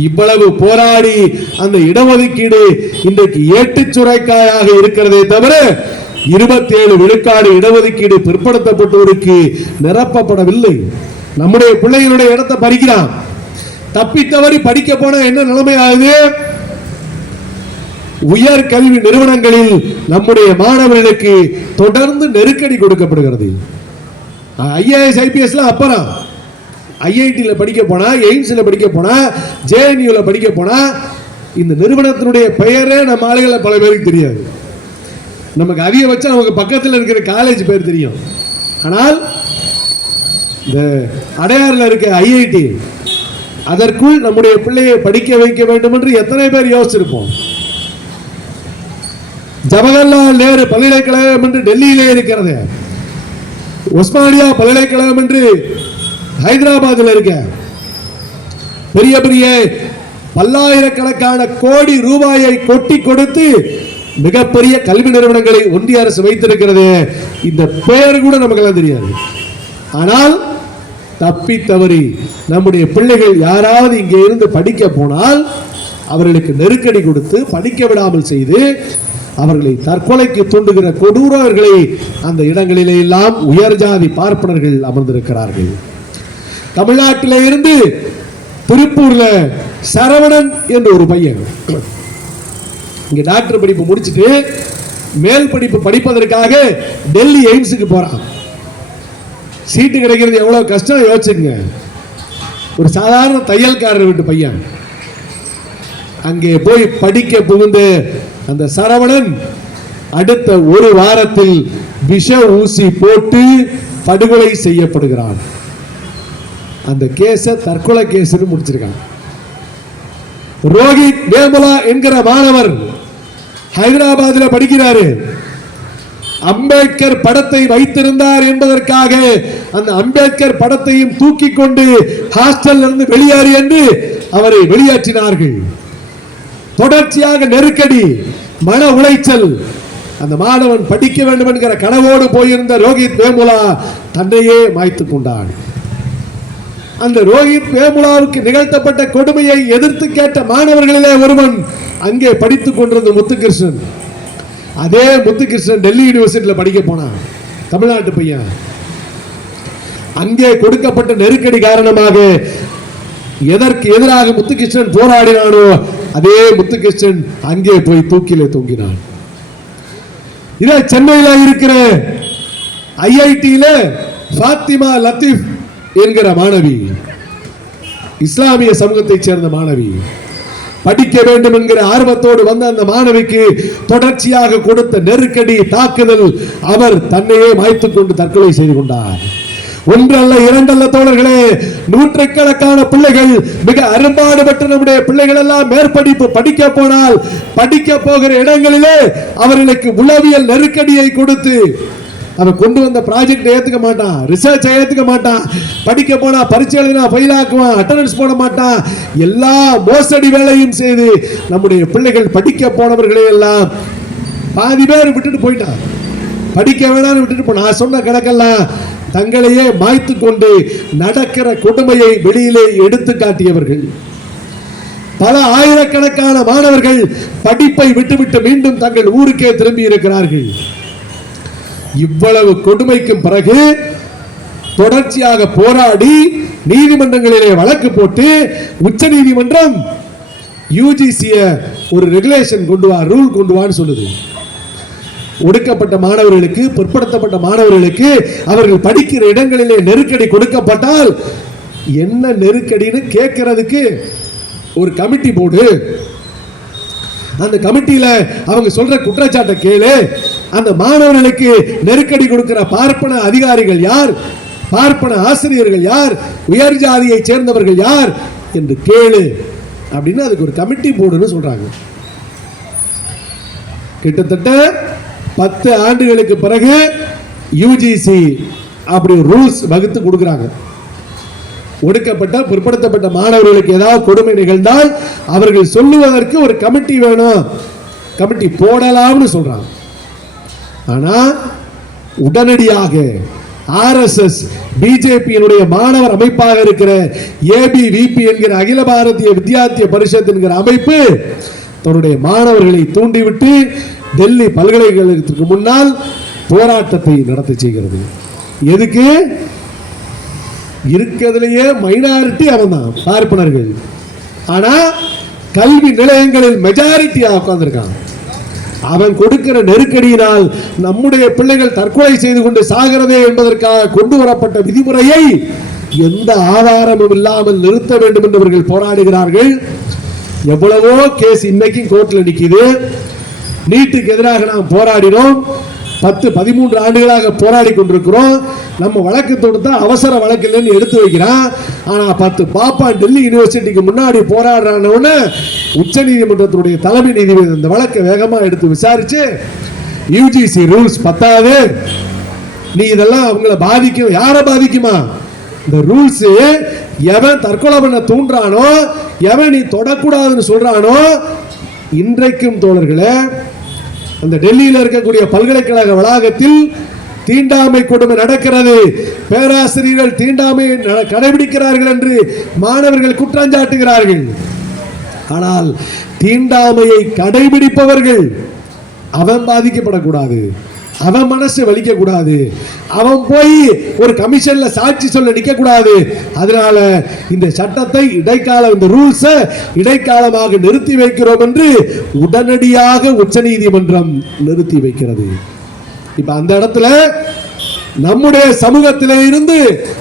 இவ்வளவு போராடி அந்த இடஒதுக்கீடு இன்றைக்கு ஏட்டுச் சுரைக்காயாக இருக்கிறதே தவிர 27 விழுக்காடு இடஒதுக்கீடு பிற்படுத்தப்பட்டோருக்கு நிரப்பப்படவில்லை. நம்முடைய பிள்ளைகளுடைய இடத்தை பறிக்கிறான். தப்பித்தவறி படிக்க போன என்ன நிலைமை ஆகுது? உயர் கல்வி நிறுவனங்களில் நம்முடைய மாணவர்களுக்கு தொடர்ந்து நெருக்கடி கொடுக்கப்படுகிறது. ஐஏஎஸ் ஐபிஎஸ் அப்புறம் ஐஐடியில படிக்க போனா, எய்ம்ஸ்ல படிக்க போனா, ஜேஎன்யூல படிக்க போனா, இந்த நிறுவனத்தினுடைய பெயரே நம்ம ஆளுகளை பல பேருக்கு தெரியாது. நமக்கு அதிகபட்சம் நமக்கு பக்கத்தில் இருக்கிற காலேஜ் பேர் தெரியும். ஆனால் இந்த அடையாறில் இருக்க ஐஐடி, அதற்குள் நம்முடைய பிள்ளையை படிக்க வைக்க வேண்டும் என்று எத்தனை பேர் யோசிச்சிருப்போம்? ஜவஹர்லால் நேரு பல்கலைக்கழகம் என்று டெல்லியிலே இருக்கிறது, உஸ்மானியா பல்கலைக்கழகம் என்று ஹைதராபாத்தில் இருக்க, பெரிய பெரிய பல்லாயிரக்கணக்கான கோடி ரூபாயை கொட்டி கொடுத்து மிகப்பெரிய கல்வி நிறுவனங்களை ஒன்றிய அரசு வைத்திருக்கிறது. இந்த பெயர் கூட நமக்கு தெரியாது. ஆனால் தப்பி தவறி நம்முடைய பிள்ளைகள் யாராவது இங்கே இருந்து படிக்க போனால் அவர்களுக்கு நெருக்கடி கொடுத்து படிக்க விடாமல் செய்து அவர்களை தற்கொலைக்கு தூண்டுகிற கொடூரர்களை அந்த இடங்களிலே எல்லாம் உயர் ஜாதி பார்ப்பனர்கள் அமர்ந்திருக்கிறார்கள். தமிழ்நாட்டிலே இருந்து திருப்பூர்ல சரவணன் என்று ஒரு பையன் இங்க டாக்டர் படிப்பு முடிச்சுட்டு மேல் படிப்பு படிப்பதற்காக டெல்லி எய்ம்ஸுக்கு போறான். சீட்டு கிடைக்கிறது எவ்வளவு கஷ்டம் யோசிச்சுங்க. ஒரு சாதாரண தையல்காரர் வீட்டு பையன் அங்கே போய் படிக்க புகுந்து அந்த சரவணன் அடுத்த ஒரு வாரத்தில் விஷ ஊசி போட்டு படுகொலை செய்யப்படுகிறான். அந்த கேஸ தற்கொலை கேஸ் முடிச்சிருக்கான். ரோஹித் வேமுலா என்கிற மாணவர் ஹைதராபாத்தில் படிக்கிறாரு. அம்பேத்கர் படத்தை வைத்திருந்தார் என்பதற்காக அந்த அம்பேத்கர் படத்தையும் தூக்கி கொண்டு ஹாஸ்டல் இருந்து வெளியேறி என்று அவரை வெளியேற்றினார்கள். தொடர்ச்சியாக நெருக்கடி, மன உளைச்சல். அந்த மாணவன் படிக்க வேண்டும் என்கிற கனவோடு போயிருந்த ரோஹித் வேமுலா தன்னையே மாய்த்துக் கொண்டான். அந்த ரோஹித் வேமுலாவுக்கு நிகழ்த்தப்பட்ட கொடுமையை எதிர்த்து கேட்ட மாணவர்களிலே ஒருவன் அங்கே படித்துக் கொண்டிருந்த முத்துகிருஷ்ணன். அதே முத்துகிருஷ்ணன் டெல்லி யூனிவர்சிட்டியில் படிக்க போனான், தமிழ்நாட்டு பையன். அங்கே கொடுக்கப்பட்ட நெருக்கடி காரணமாக எதற்கு எதிராக முத்துகிருஷ்ணன் போராடினானோ அதே முத்துகிருஷ்ணன் அங்கே போய் தூக்கிலே தொங்கினான். இதே சென்னையில் இருக்கிற ஐஐடியில ஃபாத்திமா லத்தீப் என்கிற மாணவி, இஸ்லாமிய சமூகத்தைச் சேர்ந்த மாணவி, படிக்க வேண்டும் என்கிற ஆர்வத்தோடு வந்த அந்த மாணவிக்கு தொடர்ச்சியாக கொடுத்த நெருக்கடி, தாக்குதல், அவர் தன்னையே மாய்த்துக் கொண்டு தற்கொலை செய்து கொண்டார். ஒன்றல்ல இரண்டல்ல தோழர்களே, நூற்றுக்கணக்கான பிள்ளைகள், மிக அரும்பாடுபட்ட நம்முடைய பிள்ளைகள் எல்லாம் மேற்படிப்பு படிக்க போனால் படிக்க போகிற இடங்களிலே அவர்களுக்கு உளவியல் நெருக்கடியை கொடுத்து அவன் கொண்டு வந்த ப்ராஜெக்ட் ஏத்துக்க மாட்டான், ரிசர்ச் ஏத்துக்க மாட்டான், படிக்க போனா பரீட்சை எழுதினா ஃபெயில் ஆக்குவான், அட்டெண்டன்ஸ் போட மாட்டான், எல்லா மோசடி வேலையும் செய்து நம்முடைய பிள்ளைகள் படிக்க போனவர்களை எல்லாம் பாதி பேர் விட்டுட்டு போயிட்டான். படிக்க வேணாம்னு விட்டுட்டு போன நான் சொன்ன கணக்கெல்லாம் தங்களையே மாய்த்து கொண்டு நடக்கிற கொடுமையை வெளியிலே எடுத்து காட்டியவர்கள். பல ஆயிரக்கணக்கான மாணவர்கள் படிப்பை விட்டுவிட்டு மீண்டும் தங்கள் ஊருக்கே திரும்பி இருக்கிறார்கள். இவ்வளவு கொடுமைக்கும் பிறகு தொடர்ச்சியாக போராடி நீதிமன்றங்களிலே வழக்கு போட்டு உச்ச நீதிமன்றம் யுஜிசிய ஒரு ரெகுலேஷன் கொண்டு வா, ரூல் கொண்டு வான்னு சொல்லுது. ஒடுக்கப்பட்ட மாணவர்களுக்கு, பிற்படுத்தப்பட்ட மாணவர்களுக்கு அவர்கள் படிக்கிற இடங்களிலே நெருக்கடி கொடுக்கப்பட்டால் என்ன நெருக்கடின்னு கேட்கறதுக்கு ஒரு கமிட்டி போடு. அந்த கமிட்டியில அவங்க சொல்ற குற்றச்சாட்டை கேளு. அந்த மாணவர்களுக்கு நெருக்கடி கொடுக்கிற பார்ப்பன அதிகாரிகள் யார், பார்ப்பன ஆசிரியர்கள் யார், உயர் ஜாதியை சேர்ந்தவர்கள் யார் என்று கேளு அப்படின்னு அதுக்கு ஒரு கமிட்டி போடுன்னு சொல்றாங்க. கிட்டத்தட்ட 10 ஆண்டுகளுக்கு பிறகு யுஜிசி அப்படி ரூல்ஸ் வகுத்து கொடுக்கிறாங்க. ஒடுக்கப்பட்ட பிற்படுத்தப்பட்ட மாணவர்களுக்கு ஏதாவது கொடுமை நிகழ்ந்தால் அவர்கள் சொல்லுவதற்கு ஒரு கமிட்டி வேணும், கமிட்டி போடலாம்னு சொல்றாங்க. ஆனா உடனடியாக ஆர்எஸ்எஸ் பிஜேபியினுடைய மாணவர் அமைப்பாக இருக்கிற ஏபிவிபி என்கிற அகில பாரதிய வித்யார்த்திய பரிஷத் என்கிற அமைப்பு தன்னுடைய மாணவர்களை தூண்டிவிட்டு டெல்லி பல்கலைக்கழகத்திற்கு முன்னால் போராட்டத்தை நடத்த செய்கிறது. எதுக்கு? இருக்கிறதுலேயே மைனாரிட்டி அவன் தான், பார்ப்பனர்கள். ஆனா கல்வி நிலையங்களில் மெஜாரிட்டியா உட்கார்ந்திருக்கான். அவன் கொடுக்கிற நெருக்கடியினால் நம்முடைய பிள்ளைகள் தற்கொலை செய்து கொண்டு சாகிறதே என்பதற்காக கொண்டு வரப்பட்ட விதிமுறையை எந்த ஆதாரமும் இல்லாமல் நிறுத்த வேண்டும் என்று அவர்கள் போராடுகிறார்கள். எவ்வளவோ கேஸ் இன்னைக்கும் கோர்ட்ல நிக்குது. நீட்டுக்கு எதிராக நாம் போராடினோம், 10-13 ஆண்டுகளாக போராடி கொண்டிருக்கிறோம். நம்ம வழக்கு தொடுத்தா அவசர வழக்கு இல்லைன்னு எடுத்து வைக்கிறான். ஆனா 10 பாப்பா டெல்லி யூனிவர்சிட்டிக்கு முன்னாடி போராடுறான்னு உச்ச நீதிமன்றத்தினுடைய தலைமை நீதிபதி இந்த வழக்கை வேகமா எடுத்து விசாரிச்சு யுஜிசி ரூல்ஸ் பத்தாது, நீ இதெல்லாம் அவங்கள பாதிக்கும். யாரை பாதிக்குமா? இந்த ரூல்ஸ் எவன் தற்கொலை பண்ண தூண்டுறானோ, எவன் நீ தொடக்கூடாதுன்னு சொல்றானோ, இன்றைக்கும் தோழர்களே அந்த டெல்லியில் இருக்கக்கூடிய பல்கலைக்கழக வளாகத்தில் தீண்டாமை கொடுமை நடக்கிறது. பேராசிரியர்கள் தீண்டாமை கடைபிடிக்கிறார்கள் என்று மாணவர்கள் குற்றஞ்சாட்டுகிறார்கள். ஆனால் தீண்டாமையை கடைபிடிப்பவர்கள் அவன் பாதிக்கப்படக்கூடாது, அவன் மனசு வலிக்க கூடாது, அவன் போய் ஒரு கமிஷன்ல சாட்சி சொல்ல நிக்க கூடாது. அதனால இந்த சட்டத்தை இடைக்கால, இந்த ரூல்ஸை இடைக்காலமாக நிறுத்தி வைக்கிறோம் என்று உடனடியாக உச்சநீதிமன்றம் நிறுத்தி வைக்கிறது. இப்ப அந்த இடத்துல நம்முடைய சமூகத்திலே இருந்து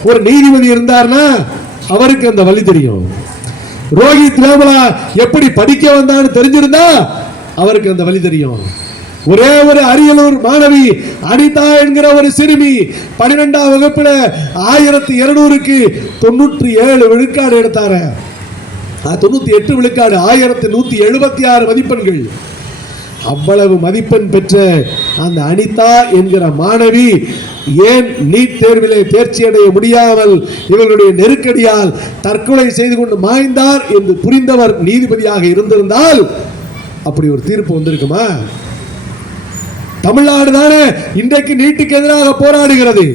ஒரு நீதிபதி இருந்தார்னா அவருக்கு அந்த வழி தெரியும். ரோஹித் வேமுலா எப்படி படிக்க வந்தான்னு தெரிஞ்சிருந்தா அவருக்கு அந்த வழி தெரியும். ஒரே ஒரு அரியலூர் மாணவி அனிதா என்கிற ஒரு சிறுமி 12ஆம் வகுப்புல 1200க்கு 97 விழுக்காடு எடுத்தாரு. 98 விழுக்காடு, 1176 மதிப்பெண்கள். அவ்வளவு மதிப்பெண் பெற்ற அந்த அனிதா என்கிற மாணவி ஏன் நீட் தேர்விலே தேர்ச்சி அடைய முடியாமல் இவர்களுடைய நெருக்கடியால் தற்கொலை செய்து கொண்டு மாய்ந்தார் என்று புரிந்தவர் நீதிபதியாக இருந்திருந்தால் அப்படி ஒரு தீர்ப்பு வந்திருக்குமா? தமிழ்நாடு தானே இன்றைக்கு நீட்டுக்கு எதிராக போராடுகிறது.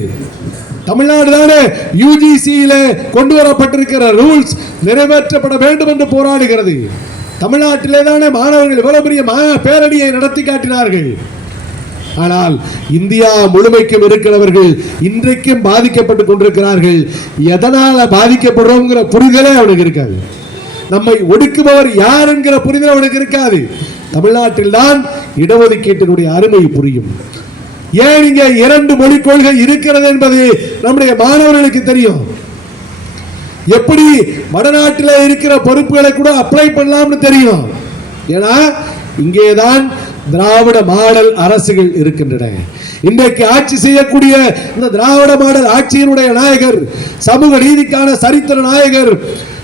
தமிழ்நாடு தானே யுஜிசியில கொண்டு வரப்பட்டிருக்கிற ரூல்ஸ் நிறைவேற்றப்பட வேண்டும் என்று போராடுகிறது. தமிழ்நாட்டிலே தானே மாணவர்கள் இவ்வளவு பெரிய பேரணியை நடத்தி காட்டினார்கள். ஆனால் இந்தியா முழுமைக்கும் இருக்கிறவர்கள் இன்றைக்கும் பாதிக்கப்பட்டுக் கொண்டிருக்கிறார்கள். எதனால பாதிக்கப்படுறோங்கிற புரிதலே அவனுக்கு இருக்காது. நம்மை ஒடுக்குபவர் யார் என்கிற புரிதல் அவனுக்கு இருக்காது. தமிழ்நாட்டில் தான் இடஒதுக்கீட்டினுடைய அருமை புரியும். ஏன் இங்க 2 மொழிக் கொள்கை இருக்கிறது என்பது நம்முடைய மாணவர்களுக்கு தெரியும். எப்படி வடநாட்டில் இருக்கிற பொறுப்புகளை கூட அப்ளை பண்ணலாம்னு தெரியும். ஏன்னா இங்கேதான் திராவிட மாடல் அரசுகள் இருக்கின்றன. இன்றைக்கு ஆட்சி செய்யக்கூடிய இந்த திராவிட மாடல் ஆட்சியினுடைய நாயகர், சமூக நீதிக்கான சரித்திர நாயகர்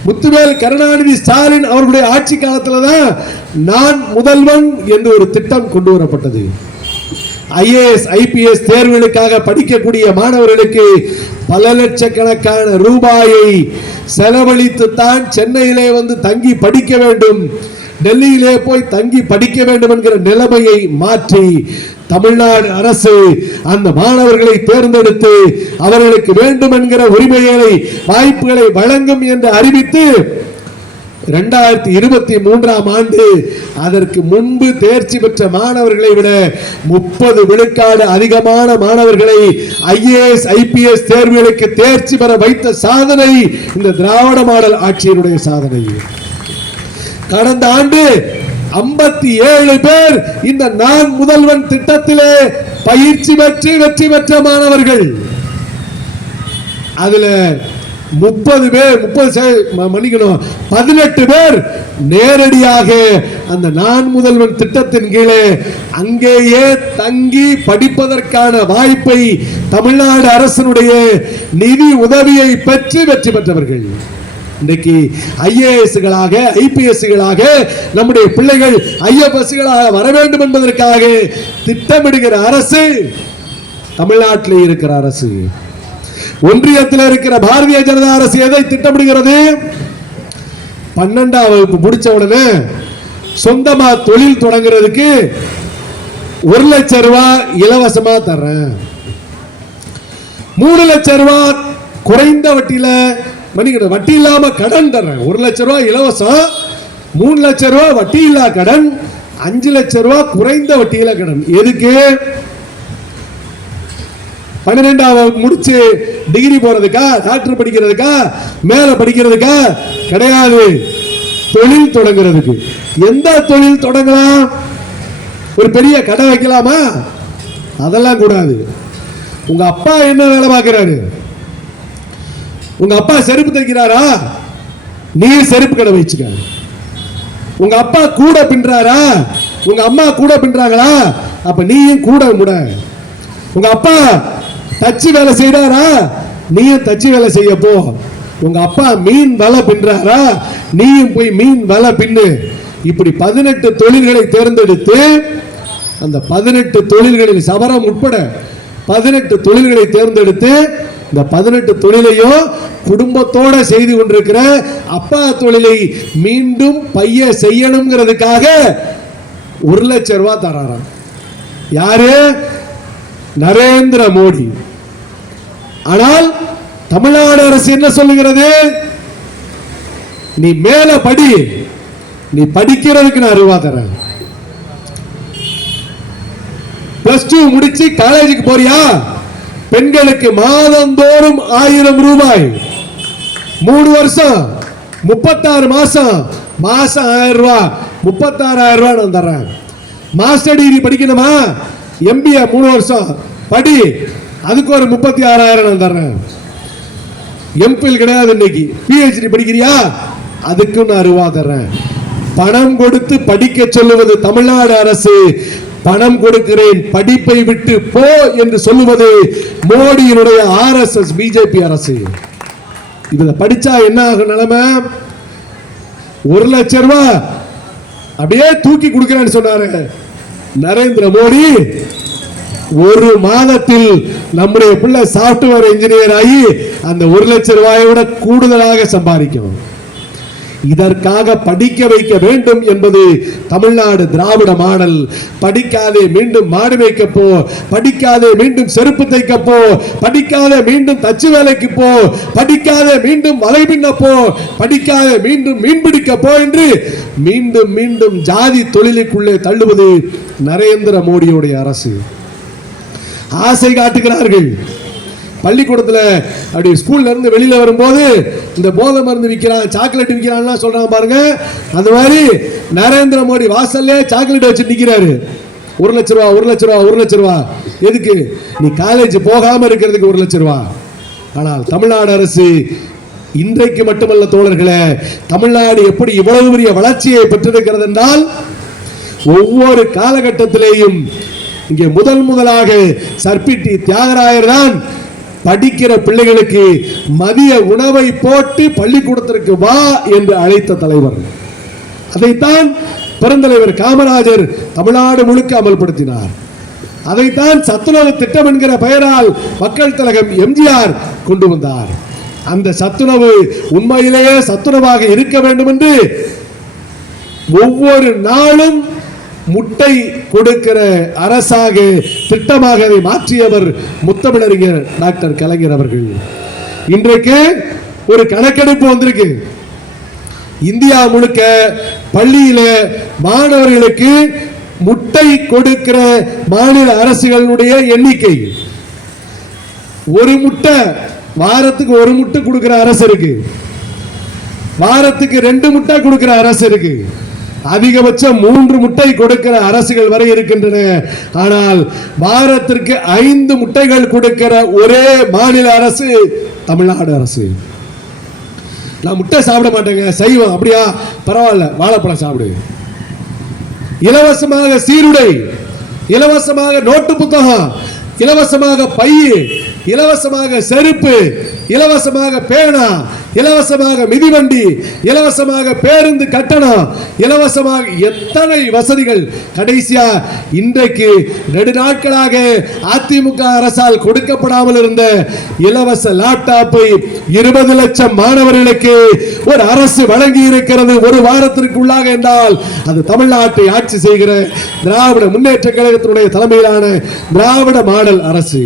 முத்துவேல் கருணாநிதி ஸ்டாலின் அவர்களுடைய ஆட்சி காலத்தில் தான் நான் முதல்வன் என்று ஒரு திட்டம் கொண்டு வரப்பட்டது. IAS IPS தேர்வுகளுக்காக படிக்கக்கூடிய மாணவர்களுக்கு பல லட்சக்கணக்கான ரூபாயை செலவழித்து தான் சென்னையிலே வந்து தங்கி படிக்க வேண்டும், டெல்லியிலே போய் தங்கி படிக்க வேண்டும் என்கிற நிலைமையை மாற்றி தமிழ்நாடு அரசு அந்த மாணவர்களை தேர்ந்தெடுத்து அவர்களுக்கு வேண்டும் என்கிற உரிமைகளை வாய்ப்புகளை வழங்கும் என்று அறிவித்து 2023ஆம் ஆண்டு அதற்கு முன்பு தேர்ச்சி பெற்ற மாணவர்களை விட 30 விழுக்காடு அதிகமான மாணவர்களை IAS IPS தேர்வுகளுக்கு தேர்ச்சி பெற வைத்த சாதனை இந்த திராவிட மாடல் ஆட்சியினுடைய சாதனை. கடந்த ஆண்டு 57 பேர் இந்த நான் முதல்வன் திட்டத்திலே பயிற்சி பெற்று வெற்றி பெற்ற மாணவர்கள். அதுல 18 பேர் நேரடியாக அந்த நான் முதல்வன் திட்டத்தின் கீழே அங்கேயே தங்கி படிப்பதற்கான வாய்ப்பை தமிழ்நாடு அரசினுடைய நிதி உதவியை பெற்று வெற்றி பெற்றவர்கள். இன்றைக்கு IASகளாக IPSகளாக நம்முடைய பிள்ளைகள் IFSகளாக வர வேண்டும் என்பதற்காக திட்டமிடுகிற அரசு தமிழ்நாட்டில் இருக்கிற அரசு. ஒன்றியத்தில் இருக்கிற பாரதிய ஜனதா அரசு எதை திட்டமிடுகிறது? 12ஆம் வகுப்பு முடிச்ச உடனே சொந்தமா தொழில் தொடங்குறதுக்கு 1 லட்சம் ரூபாய் இலவசமா தர்றேன், 3 லட்சம் ரூபாய் குறைந்த வட்டியில வட்டி இல்லாம கடன் தர்றேன். 1 லட்சம் ரூபாய் இலவசம், 3 லட்சம் ரூபாய் வட்டி இல்லா கடன், 5 லட்சம் ரூபாய் குறைந்த வட்டியில கடன். எதுக்கு? 12ஆம் வகுப்பு முடிச்சு டிகிரி போறதுக்கா, டாக்டர் படிக்கிறதுக்கா, மேல படிக்கிறதுக்கா? கிடையாது, தொழில் தொடங்குறதுக்கு. எந்த தொழில் தொடங்கலாம்? ஒரு பெரிய கடை வைக்கலாமா? அதெல்லாம் கூடாது. உங்க அப்பா என்ன வேலை பார்க்கிறாரு? உங்க அப்பா செருப்பு தைக்கிறாரா? நீ செருப்பு கடை வச்சுக்க. உங்க அப்பா கூட பின்றாரா? உங்க அம்மா கூட பின்றாங்களா? அப்ப நீயும் கூட முட. உங்க அப்பா தச்சு வேலை செய்யறாரா? நீயும் தச்சு வேலை செய்ய போ. உங்க அப்பா மீன் வலை பின்றாரா? நீயும் போய் மீன் வலை பின்னு. இப்படி 18 தொழில்களை தேர்ந்தெடுத்து அந்த 18 தொழில்களில் சவரம் உட்பட 18 தொழில்களை தேர்ந்தெடுத்து இந்த 18 தொழிலையும் குடும்பத்தோட செய்து கொண்டிருக்கிற அப்பா தொழிலை மீண்டும் பைய செய்யணுங்கிறதுக்காக 1 லட்சம் ரூபாய் தராராம். யாரு? நரேந்திர மோடி. ஆனால் தமிழ்நாடு அரசு என்ன சொல்லுகிறது? நீ மேல படி, நீ படிக்கிறதுக்கு நான் ரூபாய் தரேன். +2 முடிச்சு காலேஜுக்கு போறியா? பெண்களுக்கு மாதந்தோறும் 1000 ரூபாய், 3 வருஷம் 36 மாசம், மாசம் 1000 ரூபாய், 36,000 ரூபாய் நான் தர்றேன். மாஸ்டர் டிகிரி படிக்கணுமா? MBA 3 வருஷம் படி, அதுக்கு ஒரு 36,000 நான் தர்றேன். MPhil கிடையாது, இன்னைக்கு PhD படிக்கிறியா? அதுக்கு நான் ரூபாய் தர்றேன். பணம் கொடுத்து படிக்க சொல்லுவது தமிழ்நாடு அரசு, பணம் கொடுக்கிறேன் படிப்பை விட்டு போ என்று சொல்லுவது மோடியினுடைய RSS BJP அரசு. இதுல படிச்சா என்ன ஆகும் நிலைமை? 1 லட்சம் ரூபாய் அப்படியே தூக்கி கொடுக்கிறேன்னு சொன்னாரு. நரேந்திர மோடி ஒரு மாதத்தில் நம்முடைய பிள்ளை சாப்ட்வேர் இன்ஜினியர் ஆகி அந்த 1 லட்சம் ரூபாயை விட கூடுதலாக சம்பாதிக்கும். இதற்காக படிக்க வைக்க வேண்டும் என்பது தமிழ்நாடு திராவிட மாடல். படிக்காதே மீண்டும் மாடு மேய்க்க போ, படிக்காதே மீண்டும் செருப்பு தைக்க போ, படிக்காதே மீண்டும் தச்சு வேலைக்கு போ, படிக்காதே மீண்டும் வலை பின்ன போ, படிக்காதே மீண்டும் மீன் பிடிக்க போ என்று மீண்டும் மீண்டும் ஜாதி தொழிலுக்குள்ளே தள்ளுவது நரேந்திர மோடியுடைய அரசு. ஆசை காட்டுகிறார்கள். பள்ளிக்கூடத்தில் அப்படி ஸ்கூல்ல இருந்து வெளியில வரும்போது இந்த போதை மருந்து விற்கிறான், சாக்லேட் விற்கிறான் சொல்றாங்க பாருங்க. அந்த மாதிரி நரேந்திர மோடி வாசல்ல சாக்லேட் வச்சு நிற்கிறாரு. 1 லட்சம் ரூபா, 1 லட்சம் ரூபா, 1 லட்சம் ரூபா. எதுக்கு? நீ காலேஜ் போகாம இருக்கிறதுக்கு 1 லட்சம் ரூபா. ஆனால் தமிழ்நாடு அரசு இன்றைக்கு மட்டுமல்ல தோழர்களே, தமிழ்நாடு எப்படி இவ்வளவு பெரிய வளர்ச்சியை பெற்றிருக்கிறது என்றால் ஒவ்வொரு காலகட்டத்திலேயும் இங்கே முதலாக சர்பிட்டி தியாகராயர் தான் படிக்கிற பிள்ளைகளுக்கு மதிய உணவை போட்டு பள்ளிக்கூடத்திற்கு வா என்று அழைத்த தலைவர். அதைத்தான் பெருந்தலைவர் காமராஜர் தமிழ்நாடு முழுக்க அமல்படுத்தினார். அதைத்தான் சத்துணவு திட்டம் என்கிற பெயரால் மக்கள் திலகம் எம்ஜிஆர் கொண்டு வந்தார். அந்த சத்துணவு உண்மையிலேயே சத்துணவாக இருக்க வேண்டும் என்று ஒவ்வொரு நாளும் முட்டை கொடுக்கிற அரசாக திட்டமாக அதை மாற்றியவர் முத்தமிழறிஞர் டாக்டர் கலைஞர் அவர்கள். இன்றைக்கு ஒரு கணக்கெடுப்பு வந்திருக்கு. இந்தியா முழுக்க பள்ளியில மாணவர்களுக்கு முட்டை கொடுக்கிற மாநில அரசுகளுடைய எண்ணிக்கை, ஒரு முட்டை வாரத்துக்கு 1 முட்டை கொடுக்கிற அரசு இருக்கு, வாரத்துக்கு 2 முட்டை கொடுக்கிற அரசு இருக்கு, அதிகபட்சம் 3 முட்டை கொடுக்கிற அரசுகள் வரை இருக்கின்றன. ஆனால் வாரத்திற்கு 5 முட்டைகள் கொடுக்கிற ஒரே மாநில அரசு தமிழ்நாடு அரசு. நான் முட்டை சாப்பிட மாட்டேங்க, சைவம். அப்படியா? பரவாயில்ல, வாழைப்பழம் சாப்பிடு. இலவசமாக சீருடை, இலவசமாக நோட்டு புத்தகம், இலவசமாக பை, இலவசமாக செருப்பு, இலவசமாக பேனா, இலவசமாக மிதிவண்டி, இலவசமாக பேருந்து கட்டணம், இலவசமாக எத்தனை வசதிகள். கடைசியா இன்றைக்கு 2 நாட்களாக அதிமுக அரசால் கொடுக்கப்படாமல் இருந்த இலவச லேப்டாப்பை 20 லட்சம் மாணவர்களுக்கு ஒரு அரசு வழங்கி இருக்கிறது ஒரு வாரத்திற்குள்ளாக என்றால் அது தமிழ்நாட்டை ஆட்சி செய்கிற திராவிட முன்னேற்ற கழகத்தினுடைய தலைமையிலான திராவிட மாடல் அரசு.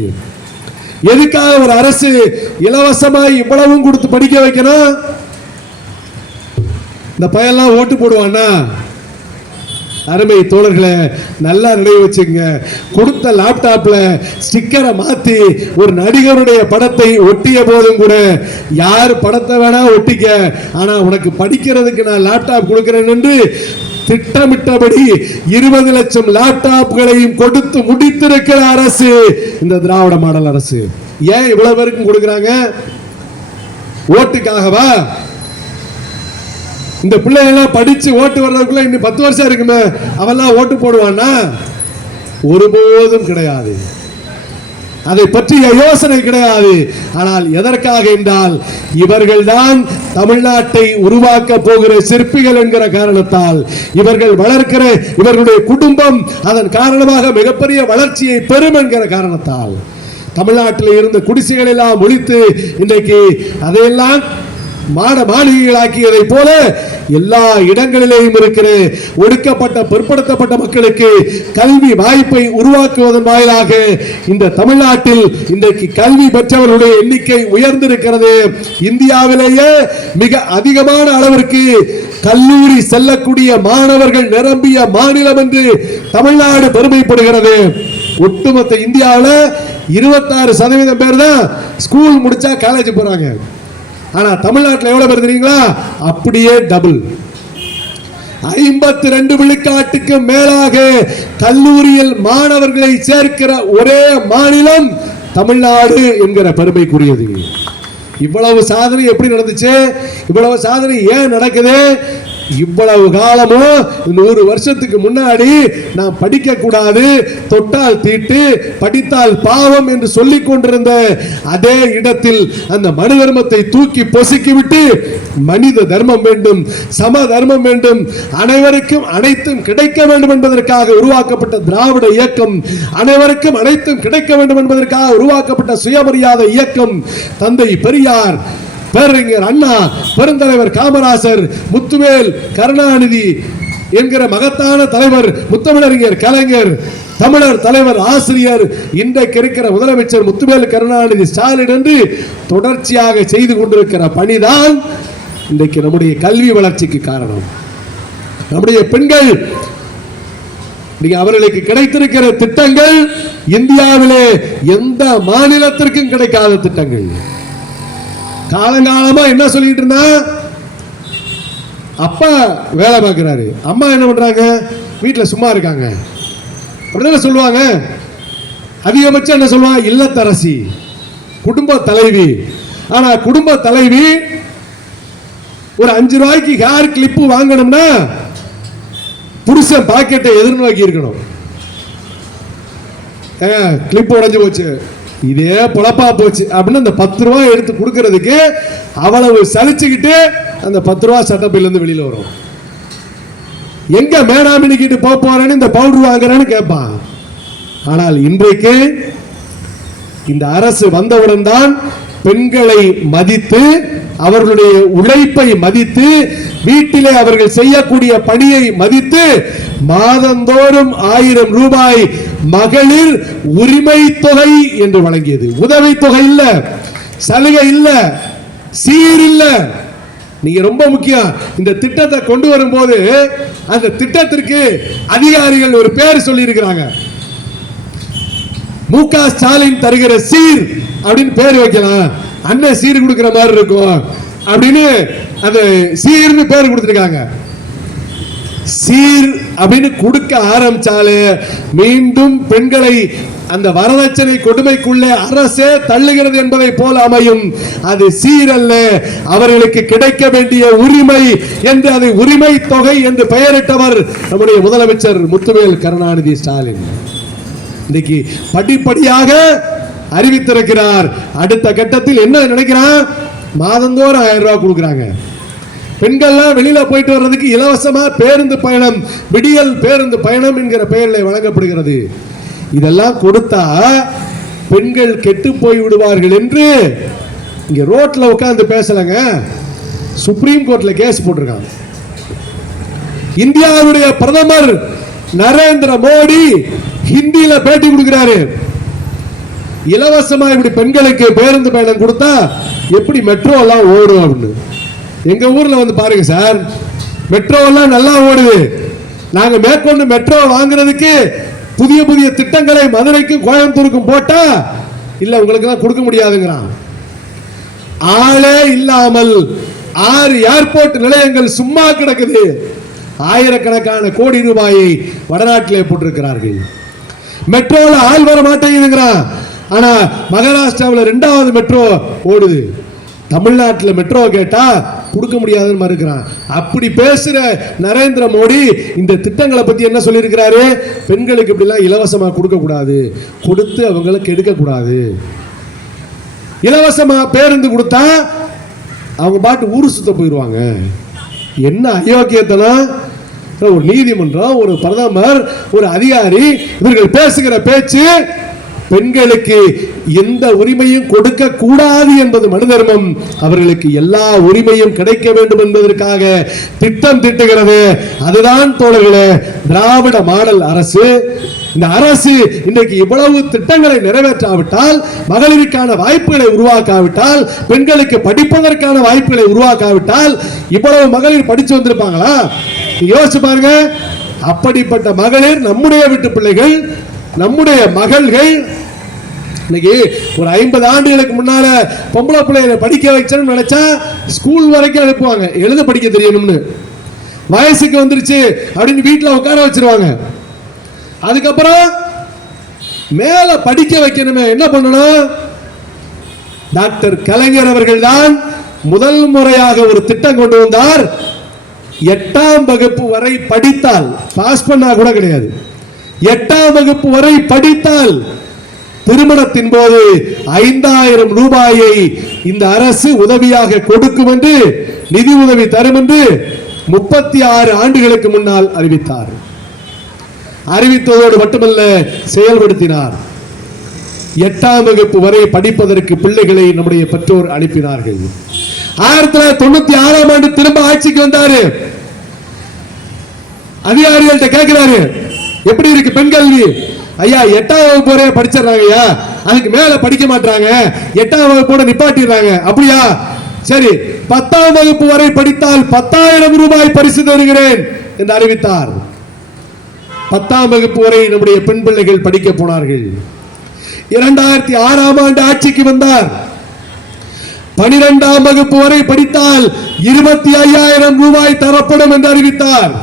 எதுக்காக ஒரு அரசு இலவசமாய் இவ்வளவும் கொடுத்து படிக்க வைக்கணும்? இந்த பையெல்லாம் ஓட்டு போடுவானா? அருமை தோழர்களே, நல்லா நினைவு வச்சுங்க. கொடுத்த லேப்டாப்ல ஸ்டிக்கரை மாத்தி ஒரு நடிகருடைய படத்தை ஒட்டிய போதும் கூட யார் படத்தை வேணா ஒட்டிக்க, ஆனா உனக்கு படிக்கிறதுக்கு நான் லேப்டாப் கொடுக்கிறேன் என்று திட்டமிட்டபடி 20 லட்சம் லேப்டாப்களையும் கொடுத்து முடித்திருக்கிற அரசு இந்த திராவிட மாடல் அரசு. ஏன் இவ்வளவு பேருக்கும் கொடுக்கிறாங்க? ஓட்டுக்காகவா? இந்த பிள்ளைகள் படிச்சு ஓட்டு வர்றதுக்குள்ள இன்னும் 10 வருஷம் இருக்குமே, அவெல்லாம் ஓட்டு போடுவானா? ஒருபோதும் கிடையாது. அதை பற்றிய யோசனை கிடையாது. ஆனால் எதற்காக என்றால் இவர்கள்தான் தமிழ்நாட்டை உருவாக்க போகிற சிற்பிகள் என்கிற காரணத்தால், இவர்கள் வளர்க்கிற இவர்களுடைய குடும்பம் அதன் காரணமாக மிகப்பெரிய வளர்ச்சியை பெறும் என்கிற காரணத்தால் தமிழ்நாட்டில் இருந்த குடிசைகள் எல்லாம் ஒழித்து இன்றைக்கு அதையெல்லாம் மாளிகைகளாக்கியதை போல எல்லா இடங்களிலேயும் இருக்கிற ஒடுக்கப்பட்ட பிற்படுத்தப்பட்ட மக்களுக்கு கல்வி வாய்ப்பை உருவாக்குவதன் வாயிலாக இந்த தமிழ்நாட்டில் இன்றைக்கு கல்வி பெற்றவர்களுடைய எண்ணிக்கை உயர்ந்திருக்கிறது. இந்தியாவிலேயே மிக அதிகமான அளவிற்கு கல்லூரி செல்லக்கூடிய மாணவர்கள் நிரம்பிய மாநிலம் என்று தமிழ்நாடு பெருமைப்படுகிறது. ஒட்டுமொத்த இந்தியாவில் 26% பேர் தான் ஸ்கூல் முடிச்சா காலேஜ் போறாங்க. ஆனா தமிழ்நாட்டில் எவ்வளவு பேர் தெரியுங்களா? அப்படியே டபுள். 52 விழுக்காட்டுக்கு மேலாக கல்லூரியில் மாணவர்களை சேர்க்கிற ஒரே மாநிலம் தமிழ்நாடு என்கிற பெருமைக்குரியது. இவ்வளவு சாதனை எப்படி நடந்துச்சு? இவ்வளவு சாதனை ஏன் நடக்குது? இவ்வளவு காலமும் 100 வருஷத்துக்கு முன்னாடி நான் படிக்க கூடாது, தொட்டால் தீட்டு, படித்தால் பாவம் என்று சொல்லிக் கொண்டிருந்த அதே இடத்தில் அந்த மனு தர்மத்தை தூக்கி பொசுக்கிவிட்டு மனித தர்மம் வேண்டும், சம தர்மம் வேண்டும், அனைவருக்கும் அனைத்தும் கிடைக்க வேண்டும் என்பதற்காக உருவாக்கப்பட்ட திராவிட இயக்கம், அனைவருக்கும் அனைத்தும் கிடைக்க வேண்டும் என்பதற்காக உருவாக்கப்பட்ட சுயமரியாதை இயக்கம், தந்தை பெரியார், பேரறிஞர் அண்ணா, பெருந்தலைவர் காமராசர், முத்துவேல் கருணாநிதி என்கிற மகத்தான தலைவர், முத்தமிழறிஞர் கலைஞர், தமிழர் தலைவர் ஆசிரியர், இன்றைக்கு இருக்கிற முதலமைச்சர் முத்துவேல் கருணாநிதி ஸ்டாலின் என்று தொடர்ச்சியாக செய்து கொண்டிருக்கிற பணிதான் இன்றைக்கு நம்முடைய கல்வி வளர்ச்சிக்கு காரணம். நம்முடைய பெண்கள் அவர்களுக்கு கிடைத்திருக்கிற திட்டங்கள் இந்தியாவிலே எந்த மாநிலத்திற்கும் கிடைக்காத திட்டங்கள். காலங்காலமா என்ன சொல்லிட்டு இருந்தா, அப்பா வேலை பார்க்கிறாரு, அம்மா என்ன பண்றாங்க, வீட்டுல சும்மா இருக்காங்க, அப்படிதானே சொல்லுவாங்க. அதிகபட்சம் என்ன சொல்லுவாங்க, இல்லத்தரசி, குடும்ப தலைவி. ஆனா குடும்ப தலைவி ஒரு 5 ரூபாய்க்கு ஹேர் கிளிப்பு வாங்கணும்னா புருஷன் பாக்கெட்டை எதிர்நோக்கி இருக்கணும். கிளிப் உடைஞ்சு போச்சு, இதே பொழப்பா போச்சு அப்படின்னு அந்த 10 ரூபாய் எடுத்து கொடுக்கறதுக்கு அவ்வளவு சலிச்சுக்கிட்டு அந்த 10 ரூபாய் சட்டப்பையில இருந்து வெளியில வரும். எங்க மேனாமினிக்கிட்டு போறேன்னு இந்த பவுடர் வாங்குறேன்னு கேட்பான். ஆனால் இன்றைக்கு இந்த அரசு வந்தவுடன் தான் பெண்களை மதித்து, அவர்களுடைய உழைப்பை மதித்து, வீட்டிலே அவர்கள் செய்யக்கூடிய பணியை மதித்து மாதந்தோறும் 1000 ரூபாய் மகளிர் உரிமை தொகை என்று வழங்கியது. உதவி தொகை இல்ல, சலுகை இல்ல, சீர் இல்ல. நீங்க ரொம்ப முக்கியம். இந்த திட்டத்தை கொண்டு வரும்போது அந்த திட்டத்திற்கு அதிகாரிகள் ஒரு பேர் சொல்லி இருக்கிறாங்க. மு.க. ஸ்டாலின் தருகிற சீர் அப்படின்னு பேர் வைக்கலாம், அண்ணன் சீர் கொடுக்கிற மாதிரி இருக்கும் அப்படின்னு அந்த சீர்னு பேர் கொடுத்திருக்காங்க. சீர் அப்படின்னு கொடுக்க ஆரம்பிச்சாலே மீண்டும் பெண்களை அந்த வரதட்சணை கொடுமைக்குள்ளே அரசே தள்ளுகிறது என்பதை போல அமையும். அது சீரல்ல, அவர்களுக்கு கிடைக்க வேண்டிய உரிமை என்று அதை உரிமை தொகை என்று பெயரிட்டவர் நம்முடைய முதலமைச்சர் முத்துவேல் கருணாநிதி ஸ்டாலின். இன்னைக்கு படிப்படியாக அறிவித்திருக்கிறார். அடுத்த கட்டத்தில் என்ன நினைக்கிறான், மாதந்தோறும் 1000 ரூபாய் கொடுக்கிறாங்க. பெண்கள்லாம் வெளியில போயிட்டு வர்றதுக்கு இலவசமா பேருந்து பயணம், விடியல் பேருந்து பயணம் என்கிற பெயரில் வழங்கப்படுகிறது. இதெல்லாம் கொடுத்தா பெண்கள் கெட்டு போய் விடுவார்கள் என்று இங்க ரோட்ல உட்கார்ந்து பேசலங்க, சுப்ரீம் கோர்ட்ல கேஸ் போட்டிருக்காங்க. இந்தியாவுடைய பிரதமர் நரேந்திர மோடி ஹிந்தியில பேட்டி கொடுக்கிறாரு. இலவசமா இப்படி பெண்களுக்கு பேருந்து பயணம் கொடுத்தா எப்படி மெட்ரோ எல்லாம் ஓடும் அப்படின்னு. எங்க ஊர்ல வந்து பாருங்க சார், மெட்ரோ எல்லாம் நல்லா ஓடுது. நாங்க மேற்கொண்டு மெட்ரோ வாங்குறதுக்கு புதிய புதிய திட்டங்களை மதுரைக்கும் கோயம்புத்தூருக்கும் போட்டா இல்ல உங்களுக்கு எல்லாம் கொடுக்க முடியாதுங்கிறான். ஆளே இல்லாமல் 6 ஏர்போர்ட் நிலையங்கள் சும்மா கிடக்குது. ஆயிரக்கணக்கான கோடி ரூபாயை வடநாட்டிலே போட்டிருக்கிறார்கள். மெட்ரோல ஆள் வர மாட்டேங்குதுங்கிறான். ஆனா மகாராஷ்டிராவில் 2வது மெட்ரோ ஓடுது. தமிழ்நாட்டில் மெட்ரோ கேட்டா கொடுக்க முடியாதுன்னு மறுக்கிறான். அப்படி பேசுற நரேந்திர மோடி இந்த திட்டங்களை பத்தி என்ன சொல்லி இருக்கிறாரு, பெண்களுக்கு இப்படி எல்லாம் இலவசமா கொடுக்க கூடாது, கொடுத்து அவங்களுக்கு எடுக்க கூடாது. இலவசமா பேருந்து கொடுத்தா அவங்க பாட்டு ஊரு சுத்த போயிடுவாங்க. என்ன அயோக்கியத்தனம்! ஒரு நீதிமன்றம், ஒரு பிரதமர், ஒரு அதிகாரி இவர்கள் பேசுகிற பேச்சு பெண்களுக்கு எந்த உரிமையும் கொடுக்க கூடாது என்பது மனு தர்மம். அவர்களுக்கு எல்லா உரிமையும் கிடைக்க வேண்டும் என்பதற்காக திட்டம் திட்டுகிறது. அதுதான் தோழர்களே திராவிட மாடல் அரசு. இந்த அரசு இன்றைக்கு இவ்வளவு திட்டங்களை நிறைவேற்றாவிட்டால், மகளிருக்கான வாய்ப்புகளை உருவாக்காவிட்டால், பெண்களுக்கு படிப்பதற்கான வாய்ப்புகளை உருவாக்காவிட்டால் இவ்வளவு மகளிர் படிச்சு வந்திருப்பாங்களா? யோசிச்சு பாருங்க. அப்படிப்பட்ட மகளிர் நம்முடைய வீட்டு பிள்ளைகள், நம்முடைய மகள்கள். இன்னைக்கு ஒரு 50 ஆண்டுகளுக்கு முன்னால பொம்பளை பிள்ளைகளை படிக்க வைச்சேன்னு நினைச்சா ஸ்கூல் வரைக்கும் அனுப்புவாங்க, எழுத படிக்க தெரியணும்னு. வயசுக்கு வந்துருச்சு அப்படின்னு வீட்டில் உட்கார வச்சிருவாங்க. அதுக்கப்புறம் மேல படிக்க வைக்கணுமே, என்ன பண்ணணும்? டாக்டர் கலைஞர் அவர்கள் தான் முதல் முறையாக ஒரு திட்டம் கொண்டு வந்தார். 8ஆம் வகுப்பு வரை படித்தால், பாஸ் பண்ணா கூட கிடையாது, 8ஆம் வகுப்பு வரை படித்தால் திருமணத்தின் போது 5000 ரூபாயை இந்த அரசு உதவியாக கொடுக்கும் என்று, நிதி உதவி தரும் என்று 36 ஆண்டுகளுக்கு முன்னால் அறிவித்தார். அறிவித்ததோடு மட்டுமல்ல, செயல்படுத்தினார். 8ஆம் வகுப்பு வரை படிப்பதற்கு பிள்ளைகளை நம்முடைய பெற்றோர் அனுப்பினார்கள். 1996ஆம் ஆண்டு திரும்ப ஆட்சிக்கு வந்தாரு. அதிகாரிகள்ட்ட கேட்கிறாரு, எப்படி இருக்கு பெண் கல்வி? ஐயா 8ஆம் வகுப்பு வரை படிச்சிடறாங்க, அதுக்கு மேல படிக்க மாட்டாங்க, 8ஆம் வகுப்போட நிப்பாட்டிடுறாங்க. அப்படியா? சரி, 10ஆம் வகுப்பு வரை படித்தால் 10,000 ரூபாய் பரிசு தருகிறேன் என்று அறிவித்தார். 10ஆம் வகுப்பு வரை நம்முடைய பெண் பிள்ளைகள் படிக்க போனார்கள். 2006ஆம் ஆண்டு ஆட்சிக்கு வந்தார். 12ஆம் வகுப்பு வரை படித்தால் 25,000 ரூபாய் தரப்படும் என்று அறிவித்தார்.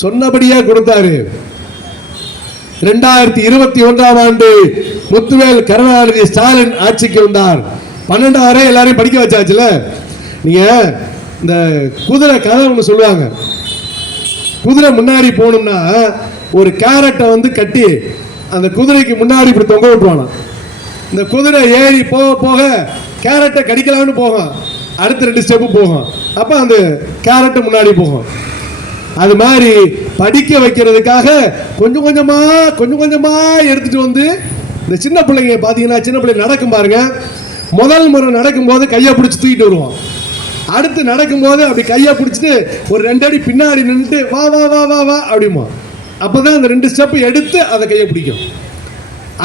சொன்னபடியே கொடுத்தாரு. 2021ஆம் ஆண்டு முத்துவேல் கருணாநிதி ஸ்டாலின் ஆட்சிக்கு வந்தார். 12 வரை எல்லாரையும் படிக்க வச்சாச்சுல. நீங்க இந்த குதிரை கதை ஒன்று சொல்லுவாங்க. குதிரை முன்னாடி போகணும்னா ஒரு கேரட்டை வந்து கட்டி அந்த குதிரைக்கு முன்னாடி இப்படி தொங்க விட்டுவானா. இந்த குதிரை ஏறி போக போக கேரட்டை கடிக்கலாம்னு போகும், அடுத்த 2 ஸ்டெப்பு போகும், அப்ப அந்த கேரட்டை முன்னாடி போகும். அது மாதிரி படிக்க வைக்கிறதுக்காக கொஞ்சம் கொஞ்சமா எடுத்துட்டு வந்து, இந்த சின்ன பிள்ளைங்க பாத்தீங்கன்னா, சின்ன பிள்ளைங்க நடக்கும் பாருங்க, முதல் முறை நடக்கும்போது கையை பிடிச்சி தூக்கிட்டு வருவோம். அடுத்து நடக்கும்போது அப்படி கையை பிடிச்சிட்டு ஒரு 2 அடி பின்னாடி நின்றுட்டு வா வா வா வா வா அப்படிமா. அப்பதான் அந்த 2 ஸ்டெப் எடுத்து அதை கையை பிடிக்கும்.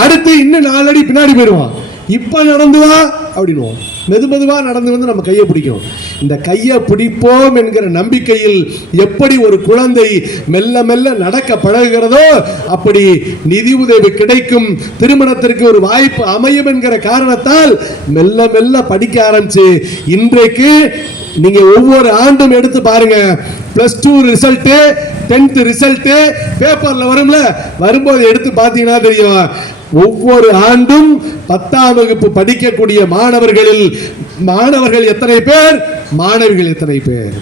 அடுத்து இன்னும் 4 அடி பின்னாடி போயிடுவான். இப்ப நடந்து வா அப்படின்னுவோம். மெதுவா நடந்து வந்து நம்ம கையை பிடிக்கும். இந்த கையை பிடிப்போம் என்கிற நம்பிக்கையில் எப்படி ஒரு குழந்தை மெல்ல மெல்ல நடக்க பழகுகிறதோ அப்படி நிதி உதவி கிடைக்கும், திருமணத்திற்கு ஒரு வாய்ப்பு அமையும் என்கிற காரணத்தால் மெல்ல மெல்ல படிக்க ஆரம்பிச்சு இன்றைக்கு நீங்க ஒவ்வொரு ஆண்டும் எடுத்து பாருங்க. +2 ரிசல்ட், 10th ரிசல்ட் பேப்பர்ல வரும்ல, வரும்போது எடுத்து பார்த்தீங்கன்னா தெரியும். ஒவ்வொரு ஆண்டும் 10ஆம் வகுப்பு படிக்கக்கூடிய மாணவர்கள் எத்தனை பேர், மாணவிகள் எத்தனை பேர்,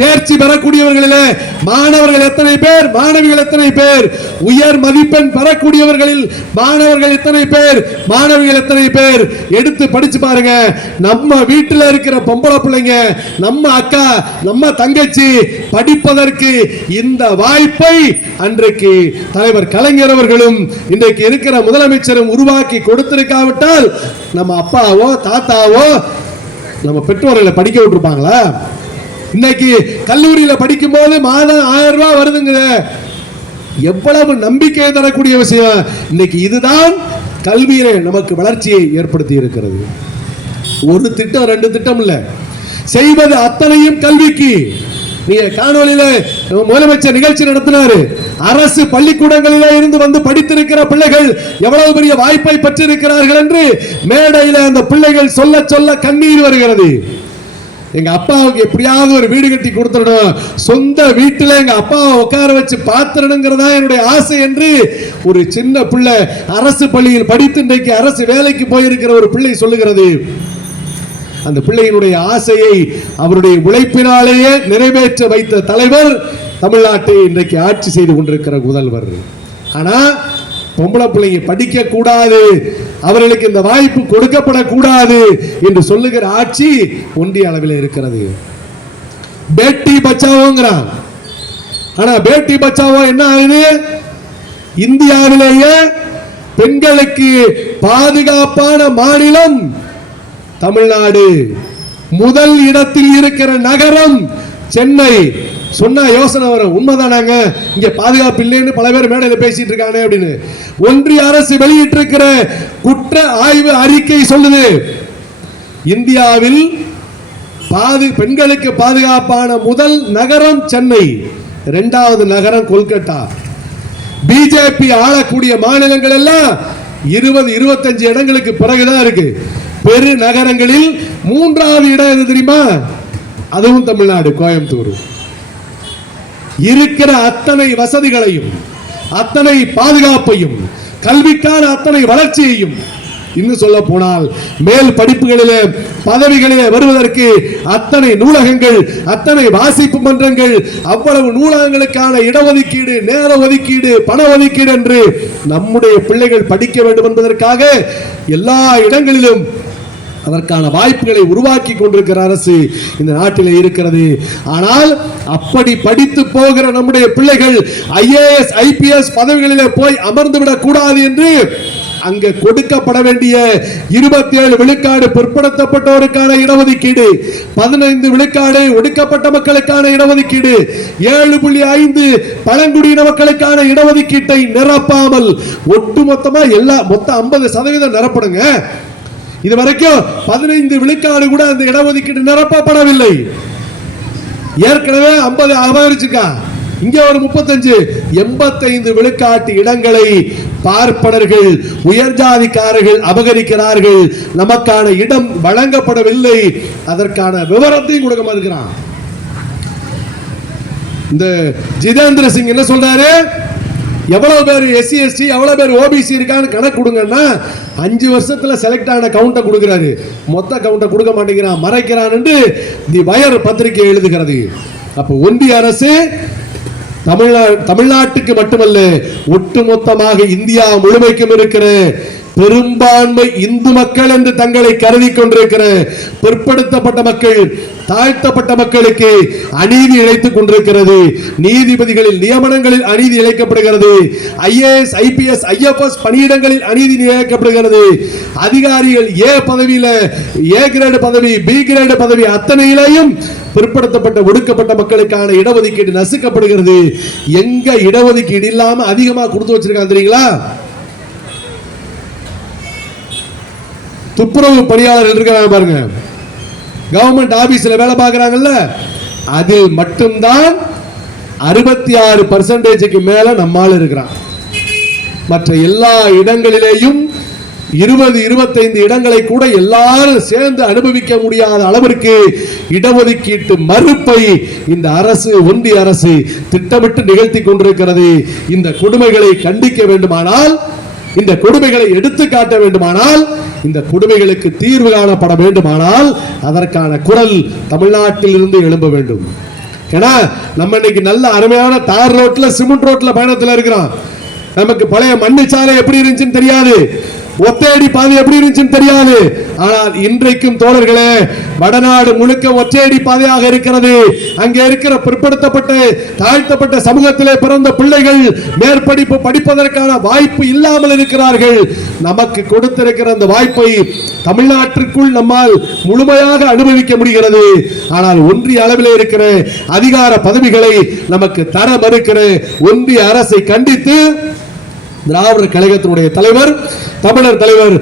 தேர்ச்சி பெறக்கூடியவர்களில் மாணவர்கள் எத்தனை பேர், மாணவிகள் எத்தனை பேர், உயர் மதிப்பெண் பெறக்கூடியவர்களில் மாணவர்கள் எத்தனை பேர், மாணவிகள் எத்தனை பேர், எடுத்து படிச்சு பாருங்க. நம்ம வீட்டில் இருக்கிற பொம்பளை பிள்ளைங்க, நம்ம அக்கா, நம்ம தங்கச்சி படிப்பதற்கு இந்த வாய்ப்பை அன்றைக்கு தலைவர் கலைஞர் அவர்களும் இன்றைக்கு இருக்கிற முதலமைச்சரும் உருவாக்கி கொடுத்திருக்காவிட்டால் நம்ம அப்பாவோ தாத்தாவோ நம்ம பெற்றோர்களை படிக்க விட்டுருப்பாங்களா? இன்னைக்கு கல்லூரியில படிக்கும் போது மாதம் 1000 ரூபாய் வருதுங்க. எவ்வளவு நம்பிக்கை தரக்கூடிய விஷயம். இன்னைக்கு இதுதான் கல்வியிலே நமக்கு வளர்ச்சியை ஏற்படுத்தி இருக்கிறது. ஒரு திட்டம் 2 திட்டம் இல்ல, செய்வது அத்தனையும் கல்விக்கு. நீங்க காணொலியில முதலமைச்சர் நிகழ்ச்சி நடத்தினாரு. அரசு பள்ளிக்கூடங்களிலே இருந்து வந்து படித்திருக்கிற பிள்ளைகள் எவ்வளவு பெரிய வாய்ப்பை பெற்றிருக்கிறார்கள் என்று மேடையில அந்த பிள்ளைகள் சொல்ல சொல்ல கண்ணீர் வருகிறது. எங்க அப்பாவுக்கு எப்படியாவது ஒரு வீடு கட்டி கொடுத்துடணும், சொந்த வீட்டில் எங்க அப்பாவை உட்கார வச்சு பார்த்துடணுங்கிறதா என்னுடைய ஆசை என்று ஒரு சின்ன பிள்ளை அரசு பள்ளியில் படித்து இன்றைக்கு அரசு வேலைக்கு போயிருக்கிற ஒரு பிள்ளை சொல்லுகிறது. அந்த பிள்ளையினுடைய ஆசையை அவருடைய உழைப்பினாலேயே நிறைவேற்ற வைத்த தலைவர் தமிழ்நாட்டை இன்றைக்கு ஆட்சி செய்து கொண்டிருக்கிற முதல்வர். ஆனா பொம்பளை பிள்ளைங்க படிக்க கூடாது, அவர்களுக்கு இந்த வாய்ப்பு கொடுக்கப்படக்கூடாது என்று சொல்லுகிற ஆட்சி ஒன்றிய அளவில் இருக்கிறது. பேட்டி பச்சாவோங்கிறான். ஆனா பேட்டி பச்சாவோ என்ன ஆகுது? இந்தியாவிலேயே பெண்களுக்கு பாதுகாப்பான மாநிலம் தமிழ்நாடு, முதல் இடத்தில் இருக்கிற நகரம் சென்னை. சொன்னா யோசனை வரும், உண்மைதானாங்க, இங்க பாதுகாப்பு இல்லைன்னு பல பேர் மேடையில் பேசிட்டு இருக்காங்க அப்படின்னு. ஒன்றிய அரசு வெளியிட்டிருக்கிற குற்ற ஆய்வு அறிக்கை சொல்லுது, இந்தியாவில் பெண்களுக்கு பாதுகாப்பான முதல் நகரம் சென்னை, 2வது நகரம் கொல்கத்தா. பிஜேபி ஆளக்கூடிய மாநிலங்கள் எல்லாம் 20-25 இடங்களுக்கு பிறகுதான் இருக்கு. பெரு நகரங்களில் 3வது இடம் எது தெரியுமா? அதுவும் தமிழ்நாடு, கோயம்புத்தூர். இருக்கிற அத்தனை வசதிகளையும், அத்தனை பாதுகாப்பையும், கல்விக்கான அத்தனை வளர்ச்சியையும் இன்னும் சொல்ல போனால் மேல் படிப்புகளிலே பதவிகளிலே வருவதற்கு அத்தனை நூலகங்கள், அத்தனை வாசிப்பு மன்றங்கள், அவ்வளவு நூலகங்களுக்கான இடஒதுக்கீடு, நேர ஒதுக்கீடு, பண ஒதுக்கீடு என்று நம்முடைய பிள்ளைகள் படிக்க வேண்டும் என்பதற்காக எல்லா இடங்களிலும் அதற்கான வாய்ப்புகளை உருவாக்கி கொண்டிருக்கிற அரசு இந்த நாட்டில் இருக்கிறது. ஆனால் அப்படி படித்து போகிற நம்முடைய பிள்ளைகள் IAS IPS பதவிகளிலே போய் அமர்ந்து விடக் கூடாது என்று அங்கு கொடுக்கப்பட வேண்டிய 27 விழுக்காடு பிற்படுத்தப்பட்டோருக்கான இடஒதுக்கீடு, 15 விழுக்காடு ஒடுக்கப்பட்ட மக்களுக்கான இடஒதுக்கீடு, 7.5 பழங்குடியின மக்களுக்கான இடஒதுக்கீட்டை நிரப்பாமல் ஒட்டுமொத்தமா மொத்தம் 50% நிரப்படுங்க. இதுவரைக்கும் 15 விழுக்காடு கூட அந்த இடஒதுக்கீடு நிரப்பப்படவில்லை. ஏற்கனவே 50 அபகரிச்சுக்கா, இங்க ஒரு 85 விழுக்காட்டு இடங்களை பார்ப்பனர்கள், உயர்ஜாதிக்காரர்கள் அபகரிக்கிறார்கள். நமக்கான இடம் வழங்கப்படவில்லை. அதற்கான விவரத்தையும் கொடுக்க மாட்டேங்கிறான். இந்த ஜிதேந்திர சிங் என்ன சொல்றாரு, எவ்வளவு பேர் SC ST எவ்வளவு பேர் OBC இருக்கான்னு கணக்கு கொடுங்கன்னா 5 வருஷத்துல செலக்ட் ஆன கவுண்ட கொடுக்கிறாரு, மொத்த கவுண்ட கொடுக்க மாட்டேங்கிறான், மறைக்கிறான் என்று தி வயர் பத்திரிகை எழுதுகிறது. அப்ப ஒன்றிய அரசு தமிழ்நாட்டுக்கு மட்டுமல்ல, ஒட்டுமொத்தமாக இந்தியா முழுமைக்கும் இருக்கிற பெரும்பான்மை இந்து மக்கள் என்று தங்களை கருதி கொண்டிருக்கிற பிற்படுத்தப்பட்ட மக்கள், தாழ்த்தப்பட்ட மக்களுக்கு அநீதி இழைத்துக் கொண்டிருக்கிறது. நீதிபதிகளில் நியமனங்களில் அநீதி இழைக்கப்படுகிறது. IAS IPS IFS பணியிடங்களில் அநீதி இழைக்கப்படுகிறது. அதிகாரிகள் A பதவியில A கிரேடு பதவி, B கிரேடு பதவி அத்தனையிலையும் பிற்படுத்தப்பட்ட ஒடுக்கப்பட்ட மக்களுக்கான இடஒதுக்கீடு நசுக்கப்படுகிறது. எங்க இடஒதுக்கீடு இல்லாம அதிகமா கொடுத்து வச்சிருக்காங்க தெரியுங்களா? துப்புரவு பணியாளர்கள் இருக்கிறாங்க பாருங்க, கவர்மெண்ட் ஆபீஸ்ல வேலை பார்க்கறாங்கல்ல, அதில் மட்டும்தான் 66% மேல நம்மால் இருக்கிறான். மற்ற எல்லா இடங்களிலேயும் 20-25 இடங்களை கூட எல்லாரும் சேர்ந்து அனுபவிக்க முடியாத அளவிற்கு இடஒதுக்கீட்டு மறுப்பை இந்த அரசு, ஒன்றிய அரசு திட்டமிட்டு நிகழ்த்தி கொண்டிருக்கிறது. இந்த கொடுமைகளை கண்டிக்க வேண்டுமானால், இந்த கொடுமைகளை எடுத்து காட்ட வேண்டுமானால், இந்த கொடுமைகளுக்கு தீர்வு காணப்பட வேண்டுமானால் அதற்கான குரல் தமிழ்நாட்டில் இருந்து எழும்ப வேண்டும். ஏன்னா நம்ம இன்னைக்கு நல்ல அருமையான தார் ரோட்ல, சிமெண்ட் ரோட்ல பயணத்தில் இருக்கிறோம். நமக்கு பழைய மண்ணு சாலை எப்படி இருந்துச்சுன்னு தெரியாது, ஒத்தையடி பாதை எப்படி இருந்துச்சுன்னு தெரியாது. ஆனால் இன்றைக்கும் தோழர்களே, வடநாடு முழுக்க ஒற்றையடி பாதையாக இருக்கிறது. அங்கே இருக்கிற பிற்படுத்தப்பட்ட, தாழ்த்தப்பட்ட சமூகத்திலே பிறந்த பிள்ளைகள் மேற்படிப்பு படிப்பதற்கான வாய்ப்பு இல்லாமல் இருக்கிறார்கள். நமக்கு கொடுத்திருக்கிற அந்த வாய்ப்பை தமிழ்நாட்டிற்குள் நம்மால் முழுமையாக அனுபவிக்க முடிகிறது. ஆனால் ஒன்றிய அளவில் இருக்கிற அதிகார பதவிகளை நமக்கு தர மறுக்கிற ஒன்றிய அரசை கண்டித்து திராவிடர் கழகத்தினுடைய தலைவர், தமிழர் தலைவர்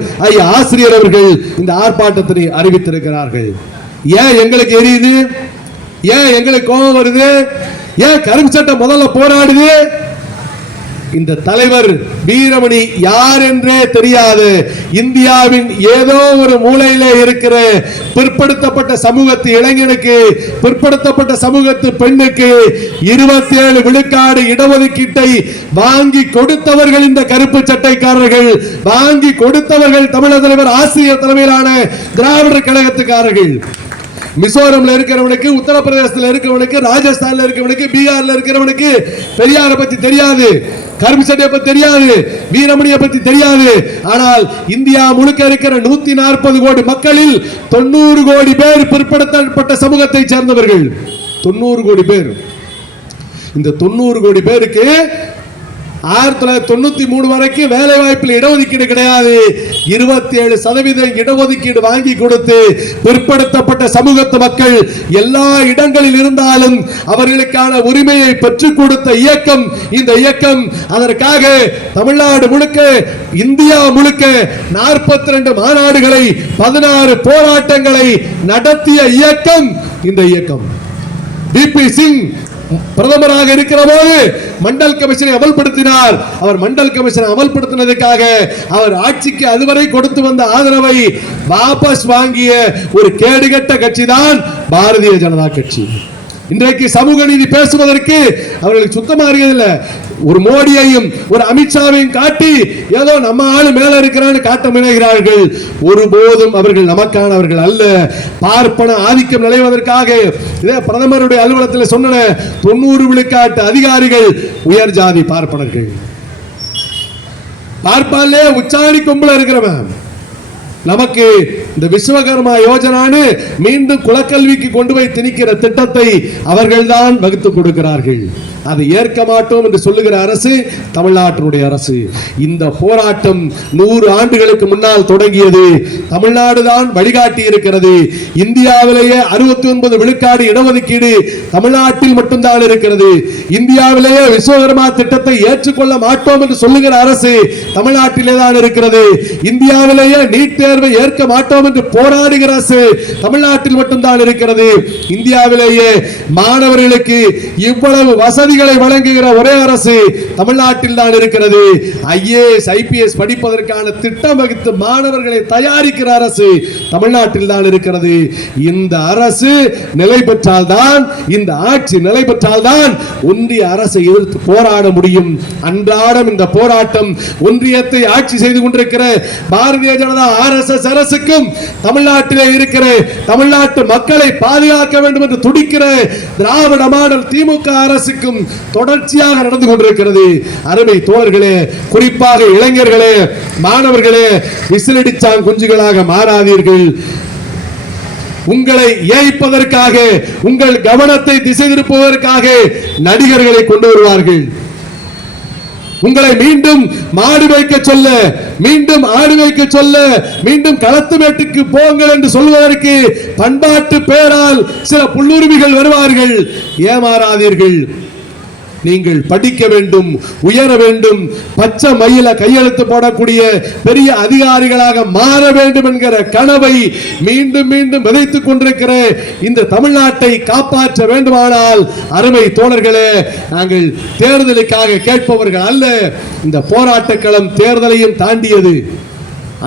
ஆசிரியர் அவர்கள் இந்த ஆர்ப்பாட்டத்தை அறிவித்திருக்கிறார்கள். ஏன் எங்களுக்கு எரியுது? ஏன் எங்களுக்கு கோபம் வருது? ஏன் கருப்பு சட்டம் முதல்ல போராடுது? இந்த தலைவர் வீரமணி யார் என்றே தெரியாது. இந்தியாவின் ஏதோ ஒரு மூலையிலே இருக்கிற பிற்படுத்தப்பட்ட சமூகத்து இளைஞனுக்கு, பிற்படுத்தப்பட்ட சமூகத்து பெண்ணுக்கு 27 விழுக்காடு இடஒதுக்கீட்டை வாங்கி கொடுத்தவர்கள் இந்த கருப்பு சட்டைக்காரர்கள், வாங்கி கொடுத்தவர்கள் தமிழக தலைவர் ஆசிரியர் தலைமையிலான திராவிடர் கழகத்துக்காரர்கள். மிசோரம்ல இருக்கிறவனுக்கு, உத்தரப்பிரதேசத்தில் இருக்கிறவனுக்கு, ராஜஸ்தான்ல இருக்கிறவனுக்கு, பீகார்ல இருக்கிறவனுக்கு பெரியாரை பத்தி தெரியாது, கருப்பு சட்டையை பத்தி தெரியாது, வீரமணியை பத்தி தெரியாது. ஆனால் இந்தியா முழுக்க இருக்கிற 140 கோடி மக்களில் 90 கோடி பேர் பிற்படுத்தப்பட்ட சமூகத்தை சேர்ந்தவர்கள். 90 கோடி பேர். இந்த 90 கோடி பேருக்கு 1993 வரைக்கும் வேலை வாய்ப்பில் இடஒதுக்கீடு கிடையாது. 27% இடஒதுக்கீடு வாங்கி கொடுத்து பிற்படுத்தப்பட்ட சமூகத்து மக்கள் எல்லா இடங்களில் இருந்தாலும் அவர்களுக்கான உரிமையை பெற்றுக் கொடுத்த இயக்கம் இந்த இயக்கம். அதற்காக தமிழ்நாடு முழுக்க, இந்தியா முழுக்க 42 மாநாடுகளை, 16 போராட்டங்களை நடத்திய இயக்கம் இந்த இயக்கம். VP சிங் பிரதமராக இருக்கிற போது மண்டல் கமிஷனை அமல்படுத்தினார். அவர் மண்டல் கமிஷனை அமல்படுத்தினதுக்காக அவர் ஆட்சிக்கு அதுவரை கொடுத்து வந்த ஆதரவை வாபஸ் வாங்கிய ஒரு கேடுகட்ட கட்சி தான் பாரதிய ஜனதா கட்சி. இன்றைக்கு சமூக நீதி பேசுவதற்கு அவர்களுக்கு சுத்தமா அறியதில்லை. ஒரு மோடியையும் ஒரு அமித்ஷாவையும் காட்டி ஏதோ நம்ம ஆளு மேல இருக்கிறான்னு காட்ட முனைகிறார்கள். ஒருபோதும் அவர்கள் நமக்கானவர்கள் அல்ல. பார்ப்பன ஆதிக்கம் நிலைவதற்காக இதே பிரதமருடைய அலுவலகத்தில் சொன்ன 90 விழுக்காட்டு அதிகாரிகள் உயர் ஜாதி பார்ப்பனர்கள். பார்ப்பாலே உச்சாணி கொம்புல இருக்கிறவன். நமக்கு இந்த விஸ்வகர்மா யோஜனான்னு மீண்டும் குலக்கல்விக்கு கொண்டு போய் திணிக்கிற திட்டத்தை அவர்கள்தான் வகுத்து கொடுக்கிறார்கள். அதை ஏற்க மாட்டோம் என்று சொல்லுகிற அரசு தமிழ்நாட்டினுடைய அரசு. இந்த போராட்டம் 100 ஆண்டுகளுக்கு முன்னால் தொடங்கியது. தமிழ்நாடு தான் வழிகாட்டி இருக்கிறது. இந்தியாவிலேயே 69 விழுக்காடு இடஒதுக்கீடு தமிழ்நாட்டில் மட்டும்தான் இருக்கிறது. இந்தியாவிலேயே விஸ்வகர்மா திட்டத்தை ஏற்றுக்கொள்ள மாட்டோம் என்று சொல்லுகிற அரசு தமிழ்நாட்டிலே தான் இருக்கிறது. இந்தியாவிலேயே நீட் தேர்வை ஏற்க மாட்டோம் என்று போராடுகிற அரசு தமிழ்நாட்டில் மட்டும்தான் இருக்கிறது. இந்தியாவிலேயே மாணவர்களுக்கு இவ்வளவு வசதிகளை வழங்குகிற ஒரே அரசு தமிழ்நாட்டில் தான் இருக்கிறது. ஐஏஎஸ் ஐபிஎஸ் படிப்பதற்கான திட்டம் வகுத்து மாணவர்களை தயாரிக்கிற அரசு தமிழ்நாட்டில் தான் இருக்கிறது. இந்த அரசு நிலை பெற்றால் தான், இந்த ஆட்சி நிலை பெற்றால் தான் ஒன்றிய அரசை எதிர்த்து போராட முடியும். அன்றாடம் இந்த போராட்டம் ஒன்றியத்தை ஆட்சி செய்து கொண்டிருக்கிற பாரதிய ஜனதா ஆர்எஸ்எஸ் அரசுக்கும் தமிழ்நாட்டிலே இருக்கிற தமிழ்நாட்டு மக்களை பாதுகாக்க வேண்டும் என்று துடிக்கிற திராவிட மாடல் திமுக அரசுக்கும் தொடர்ச்சியாக நடந்து கொண்டிருக்கிறது. அருமை தோழர்களே, குறிப்பாக இளைஞர்களே, மாணவர்களே, விசிலடிச்சான் குஞ்சுகளாக மாறாதீர்கள். உங்களை ஏய்ப்பதற்காக, உங்கள் கவனத்தை திசை திருப்புவதற்காக நடிகர்களை கொண்டு வருவார்கள். உங்களை மீண்டும் மாடு வைக்க சொல்ல, மீண்டும் ஆடு வைக்க சொல்ல, மீண்டும் களத்து மேட்டுக்கு போங்கள் என்று சொல்வதற்கு பண்பாட்டு பேரால் சில புல்லுருவிகள் வருவார்கள். ஏமாறாதீர்கள். நீங்கள் படிக்க வேண்டும், உயர வேண்டும், பச்சை மயில கையெழுத்து போடக்கூடிய பெரிய அதிகாரிகளாக மாற வேண்டும் என்கிற கனவை மீண்டும் மீண்டும் விதைத்துக் கொண்டிருக்கிற இந்த தமிழ்நாட்டை காப்பாற்ற வேண்டுமானால் அருமை தோழர்களே, நாங்கள் தேர்தலுக்காக கேட்பவர்கள் அல்ல. இந்த போராட்ட களம் தேர்தலையும் தாண்டியது.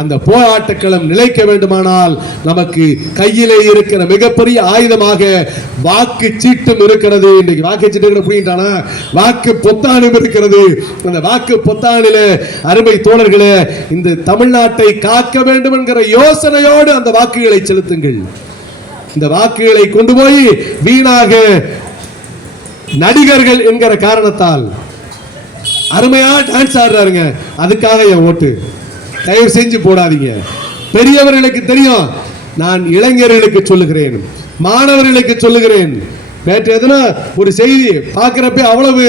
அந்த போராட்டக்களம் நிலைக்க வேண்டுமானால் நமக்கு கையிலே இருக்கிற மிகப்பெரிய ஆயுதமாக வாக்கு சீட்டும் இருக்கிறது. இன்றைக்கு வாக்கு சீட்டு புரியுட்டானா, வாக்கு பொத்தானும் இருக்கிறது. அந்த வாக்கு பொத்தானிலே அருமை தோழர்களே, இந்த தமிழ்நாட்டை காக்க வேண்டும் என்கிற யோசனையோடு அந்த வாக்குகளை செலுத்துங்கள். இந்த வாக்குகளை கொண்டு போய் வீணாக நடிகர்கள் என்கிற காரணத்தால் அருமையா டான்ஸ் ஆடுறாருங்க, அதுக்காக என் ஓட்டு தயவு செஞ்சு போடாதீங்க. பெரியவர்களுக்கு தெரியும். நான் இளைஞர்களுக்கு சொல்லுகிறேன், மாணவர்களுக்கு சொல்லுகிறேன். நேற்று எதுனா ஒரு செய்தி பார்க்கிறப்ப அவ்வளவு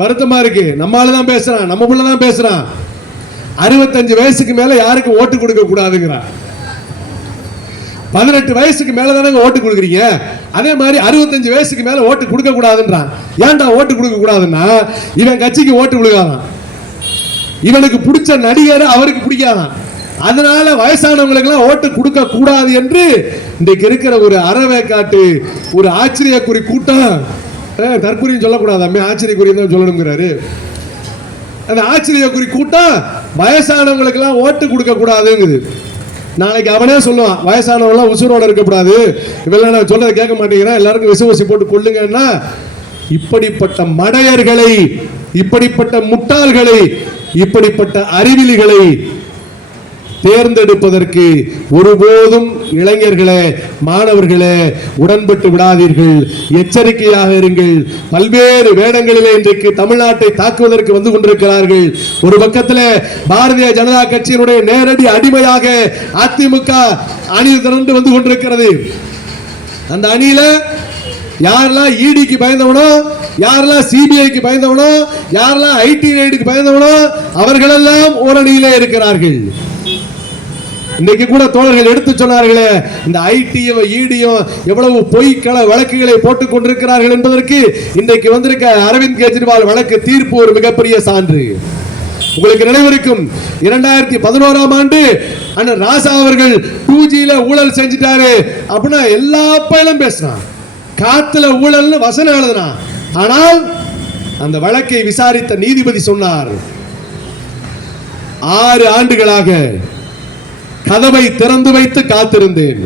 வருத்தமா இருக்கு. நம்மளால தான் பேசுறான், நம்ம புள்ள தான் பேசுறான். 65 வயசுக்கு மேல யாருக்கு ஓட்டு கொடுக்க கூடாதுங்கிறான். 18 வயசுக்கு மேல தானே ஓட்டு கொடுக்குறீங்க. அதே மாதிரி 65 வயசுக்கு மேல ஓட்டு கொடுக்க கூடாதுன்றான். ஏன்டா ஓட்டு கொடுக்க கூடாதுன்னா, இவன் கட்சிக்கு ஓட்டு கொடுக்காதான், இவனுக்கு பிடிச்ச நடிகர் அவருக்கு பிடிக்காதான், அதனால வயசானவங்களுக்கு எல்லாம் ஓட்டு கொடுக்க கூடாது என்று இன்றைக்கு இருக்கிற ஒரு அறவேக்காட்டு ஒரு ஆச்சரியக்குறி கூட்டம். தற்குறியும் சொல்லக்கூடாது, ஆச்சரியக்குறி தான் சொல்லணுங்கிறாரு. அந்த ஆச்சரியக்குறி கூட்டம் வயசானவங்களுக்கு எல்லாம் ஓட்டு கொடுக்க கூடாதுங்குது. நாளைக்கு அவனே சொல்லுவான், வயசானவங்களாம் உசுரோட இருக்கக்கூடாது, இவெல்லாம் நான் சொல்றதை கேட்க மாட்டேங்கிறேன், எல்லாருக்கும் விசுவாசி போட்டு கொள்ளுங்கன்னா. இப்படிப்பட்ட மடையர்களை, இப்படிப்பட்ட முட்டாள்களை, இப்படிப்பட்ட அறிவிலிகளை தேர்ந்தெடுப்பதற்கு ஒருபோதும் இளைஞர்களே, மாணவர்களே உடன்பட்டு விடாதீர்கள். எச்சரிக்கையாக இருங்கள். பல்வேறு வேடங்களிலே இன்றைக்கு தமிழ்நாட்டை தாக்குவதற்கு வந்து கொண்டிருக்கிறார்கள். ஒரு பக்கத்தில் பாரதிய ஜனதா கட்சியினுடைய நேரடி அடிமையாக அதிமுக அணி திரண்டு வந்து கொண்டிருக்கிறது. அந்த அணியில யாரெல்லாம் இடிக்கு பயந்தவனோ, யாரெல்லாம் சிபிஐக்கு பயந்தவனோ, யாரெல்லாம் ஐடி ரைடுக்கு பயந்தவனோ அவர்களெல்லாம் ஓரணியிலே இருக்கிறார்கள். இன்னைக்கு கூட தோழர்கள் எடுத்து சொன்னார்களே, இந்த ஐடியும் ஈடியும் எவ்வளவு பொய்க்கள வழக்குகளை போட்டுக் கொண்டிருக்கிறார்கள் என்பதற்கு இன்றைக்கு வந்திருக்க அரவிந்த் கெஜ்ரிவால் வழக்கு தீர்ப்பு ஒரு மிகப்பெரிய சான்று. உங்களுக்கு நினைவிருக்கும், 2011ஆம் ஆண்டு அண்ணன் ராசா அவர்கள் 2Gல ஊழல் செஞ்சிட்டாரு அப்படின்னா எல்லா பயிலும் பேசினான், காத்துல ஊழல் வசனம் எழுதினான். ஆனால் அந்த வழக்கை விசாரித்த நீதிபதி சொன்னார், 6 ஆண்டுகளாக கதவை திறந்து வைத்து காத்திருந்தேன்,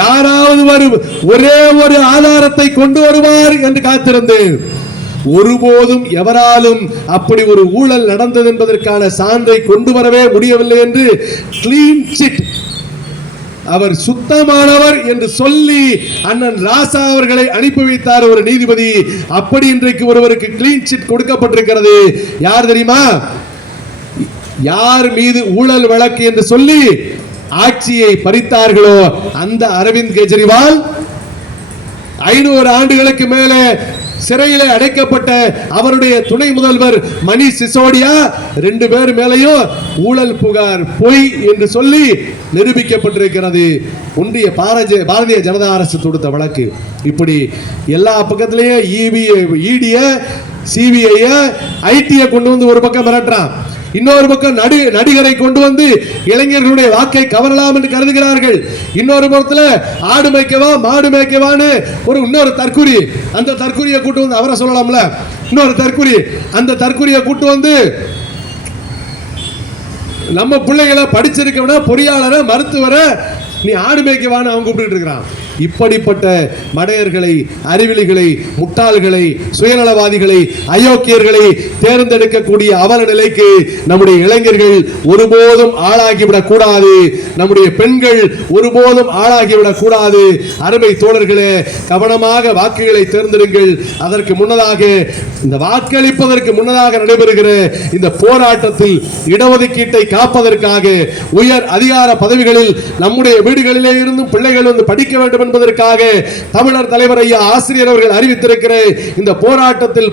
யாராவது ஒரே ஒரு ஆதாரத்தை கொண்டு வருவார் என்று காத்திருந்தேன். ஒருபோதும் எவராலும் அப்படி ஒரு ஊழல் நடந்தது என்பதற்கான சான்றை கொண்டு வரவே முடியவில்லை என்று கிளீன் சிட், அவர் சுத்தமானவர் என்று சொல்லி அண்ணன் ராசா அவர்களை அனுப்பி வைத்தார் ஒரு நீதிபதி. அப்படி இன்றைக்கு ஒருவருக்கு கிளீன் சிட் கொடுக்கப்பட்டிருக்கிறது. யார் தெரியுமா? யார் மீது ஊழல் வழக்கு என்று சொல்லி ஆட்சியை பறித்தார்களோ அந்த அரவிந்த் கெஜ்ரிவால் 500 ஆண்டுகளுக்கு மேலே சிறையிலே அடைக்கப்பட்ட அவருடைய துணை முதல்வர் மணிஷ் சிசோடியா 2 பேர் மேலையும் ஊழல் புகார் பொய் என்று சொல்லி நிரூபிக்கப்பட்டிருக்கிறது. ஒன்றிய பாரதிய ஜனதா அரசு தொடுத்த வழக்கு. இப்படி எல்லா பக்கத்திலேயே இடிய சிபிஐ ஐடியை கொண்டு வந்து ஒரு பக்கம் மிரட்டுறான், இன்னொரு பக்கம் நடிகரை கொண்டு வந்து இளைஞர்களுடைய வாக்கை கவரலாம் என்று கருதுகிறார்கள். இன்னொரு புறத்தில் ஆடு மேய்க்கவா மாடு மேய்க்கவான்னு இன்னொரு தற்குறி, அந்த தற்குறியை கூட்டு வந்து அவரை சொல்லலாம்ல, இன்னொரு தற்குறி, அந்த தற்குறியை கூட்டு வந்து நம்ம பிள்ளைகளை படிச்சிருக்கவனா பொறியாளரை மருத்துவரை நீ ஆடு மேய்க்கவான்னு அவன் கூப்பிட்டு இருக்கிறான். இப்படிப்பட்ட மடையர்களை, அறிவிலிகளை, முட்டாள்களை, சுயநலவாதிகளை, அயோக்கியர்களை தேர்ந்தெடுக்கக்கூடிய அவல நிலைக்கு நம்முடைய இளைஞர்கள் ஒருபோதும் ஆளாகிவிடக் கூடாது. நம்முடைய பெண்கள் ஒருபோதும் ஆளாகிவிடக் கூடாது. அருமை தோழர்களே, கவனமாக வாக்குகளை தேர்ந்தெடுங்கள். அதற்கு முன்னதாக, இந்த வாக்களிப்பதற்கு முன்னதாக நடைபெறுகிற இந்த போராட்டத்தில் இடஒதுக்கீட்டை காப்பதற்காக உயர் அதிகார பதவிகளில் நம்முடைய வீடுகளிலே இருந்தும் பிள்ளைகள் வந்து படிக்க வேண்டும் என்பதற்காக தமிழர் தலைவர் ஐயா ஆசிரியர் அவர்கள் அறிவித்திருக்கிற இந்த போராட்டத்தில்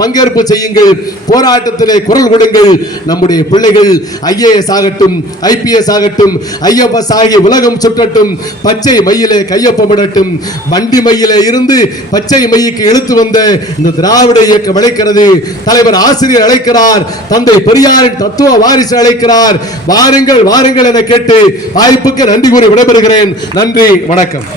பங்கேற்பு செய்யுங்கள். போராட்டத்திலே குரல் கொடுங்கள். நம்முடைய பிள்ளைகள் ஐஏஎஸ் ஆகட்டும், ஐபிஎஸ் ஆகட்டும், ஐஎஃப்எஸ் ஆகிய உலகம் சுற்றட்டும், பச்சை மையிலே கையொப்பமிடட்டும். வண்டி மையிலே இருந்து பச்சை மைக்கு இழுத்து வந்த இந்த திராவிட இயக்கம் அழைக்கிறது. தலைவர் ஆசிரியர் அழைக்கிறார். தந்தை பெரியாரின் தத்துவ வாரிசு அழைக்கிறார். வாருங்கள் வாருங்கள் என கேட்டு வாய்ப்புக்கு நன்றி கூறி விடைபெறுகிறேன். நன்றி, வணக்கம்.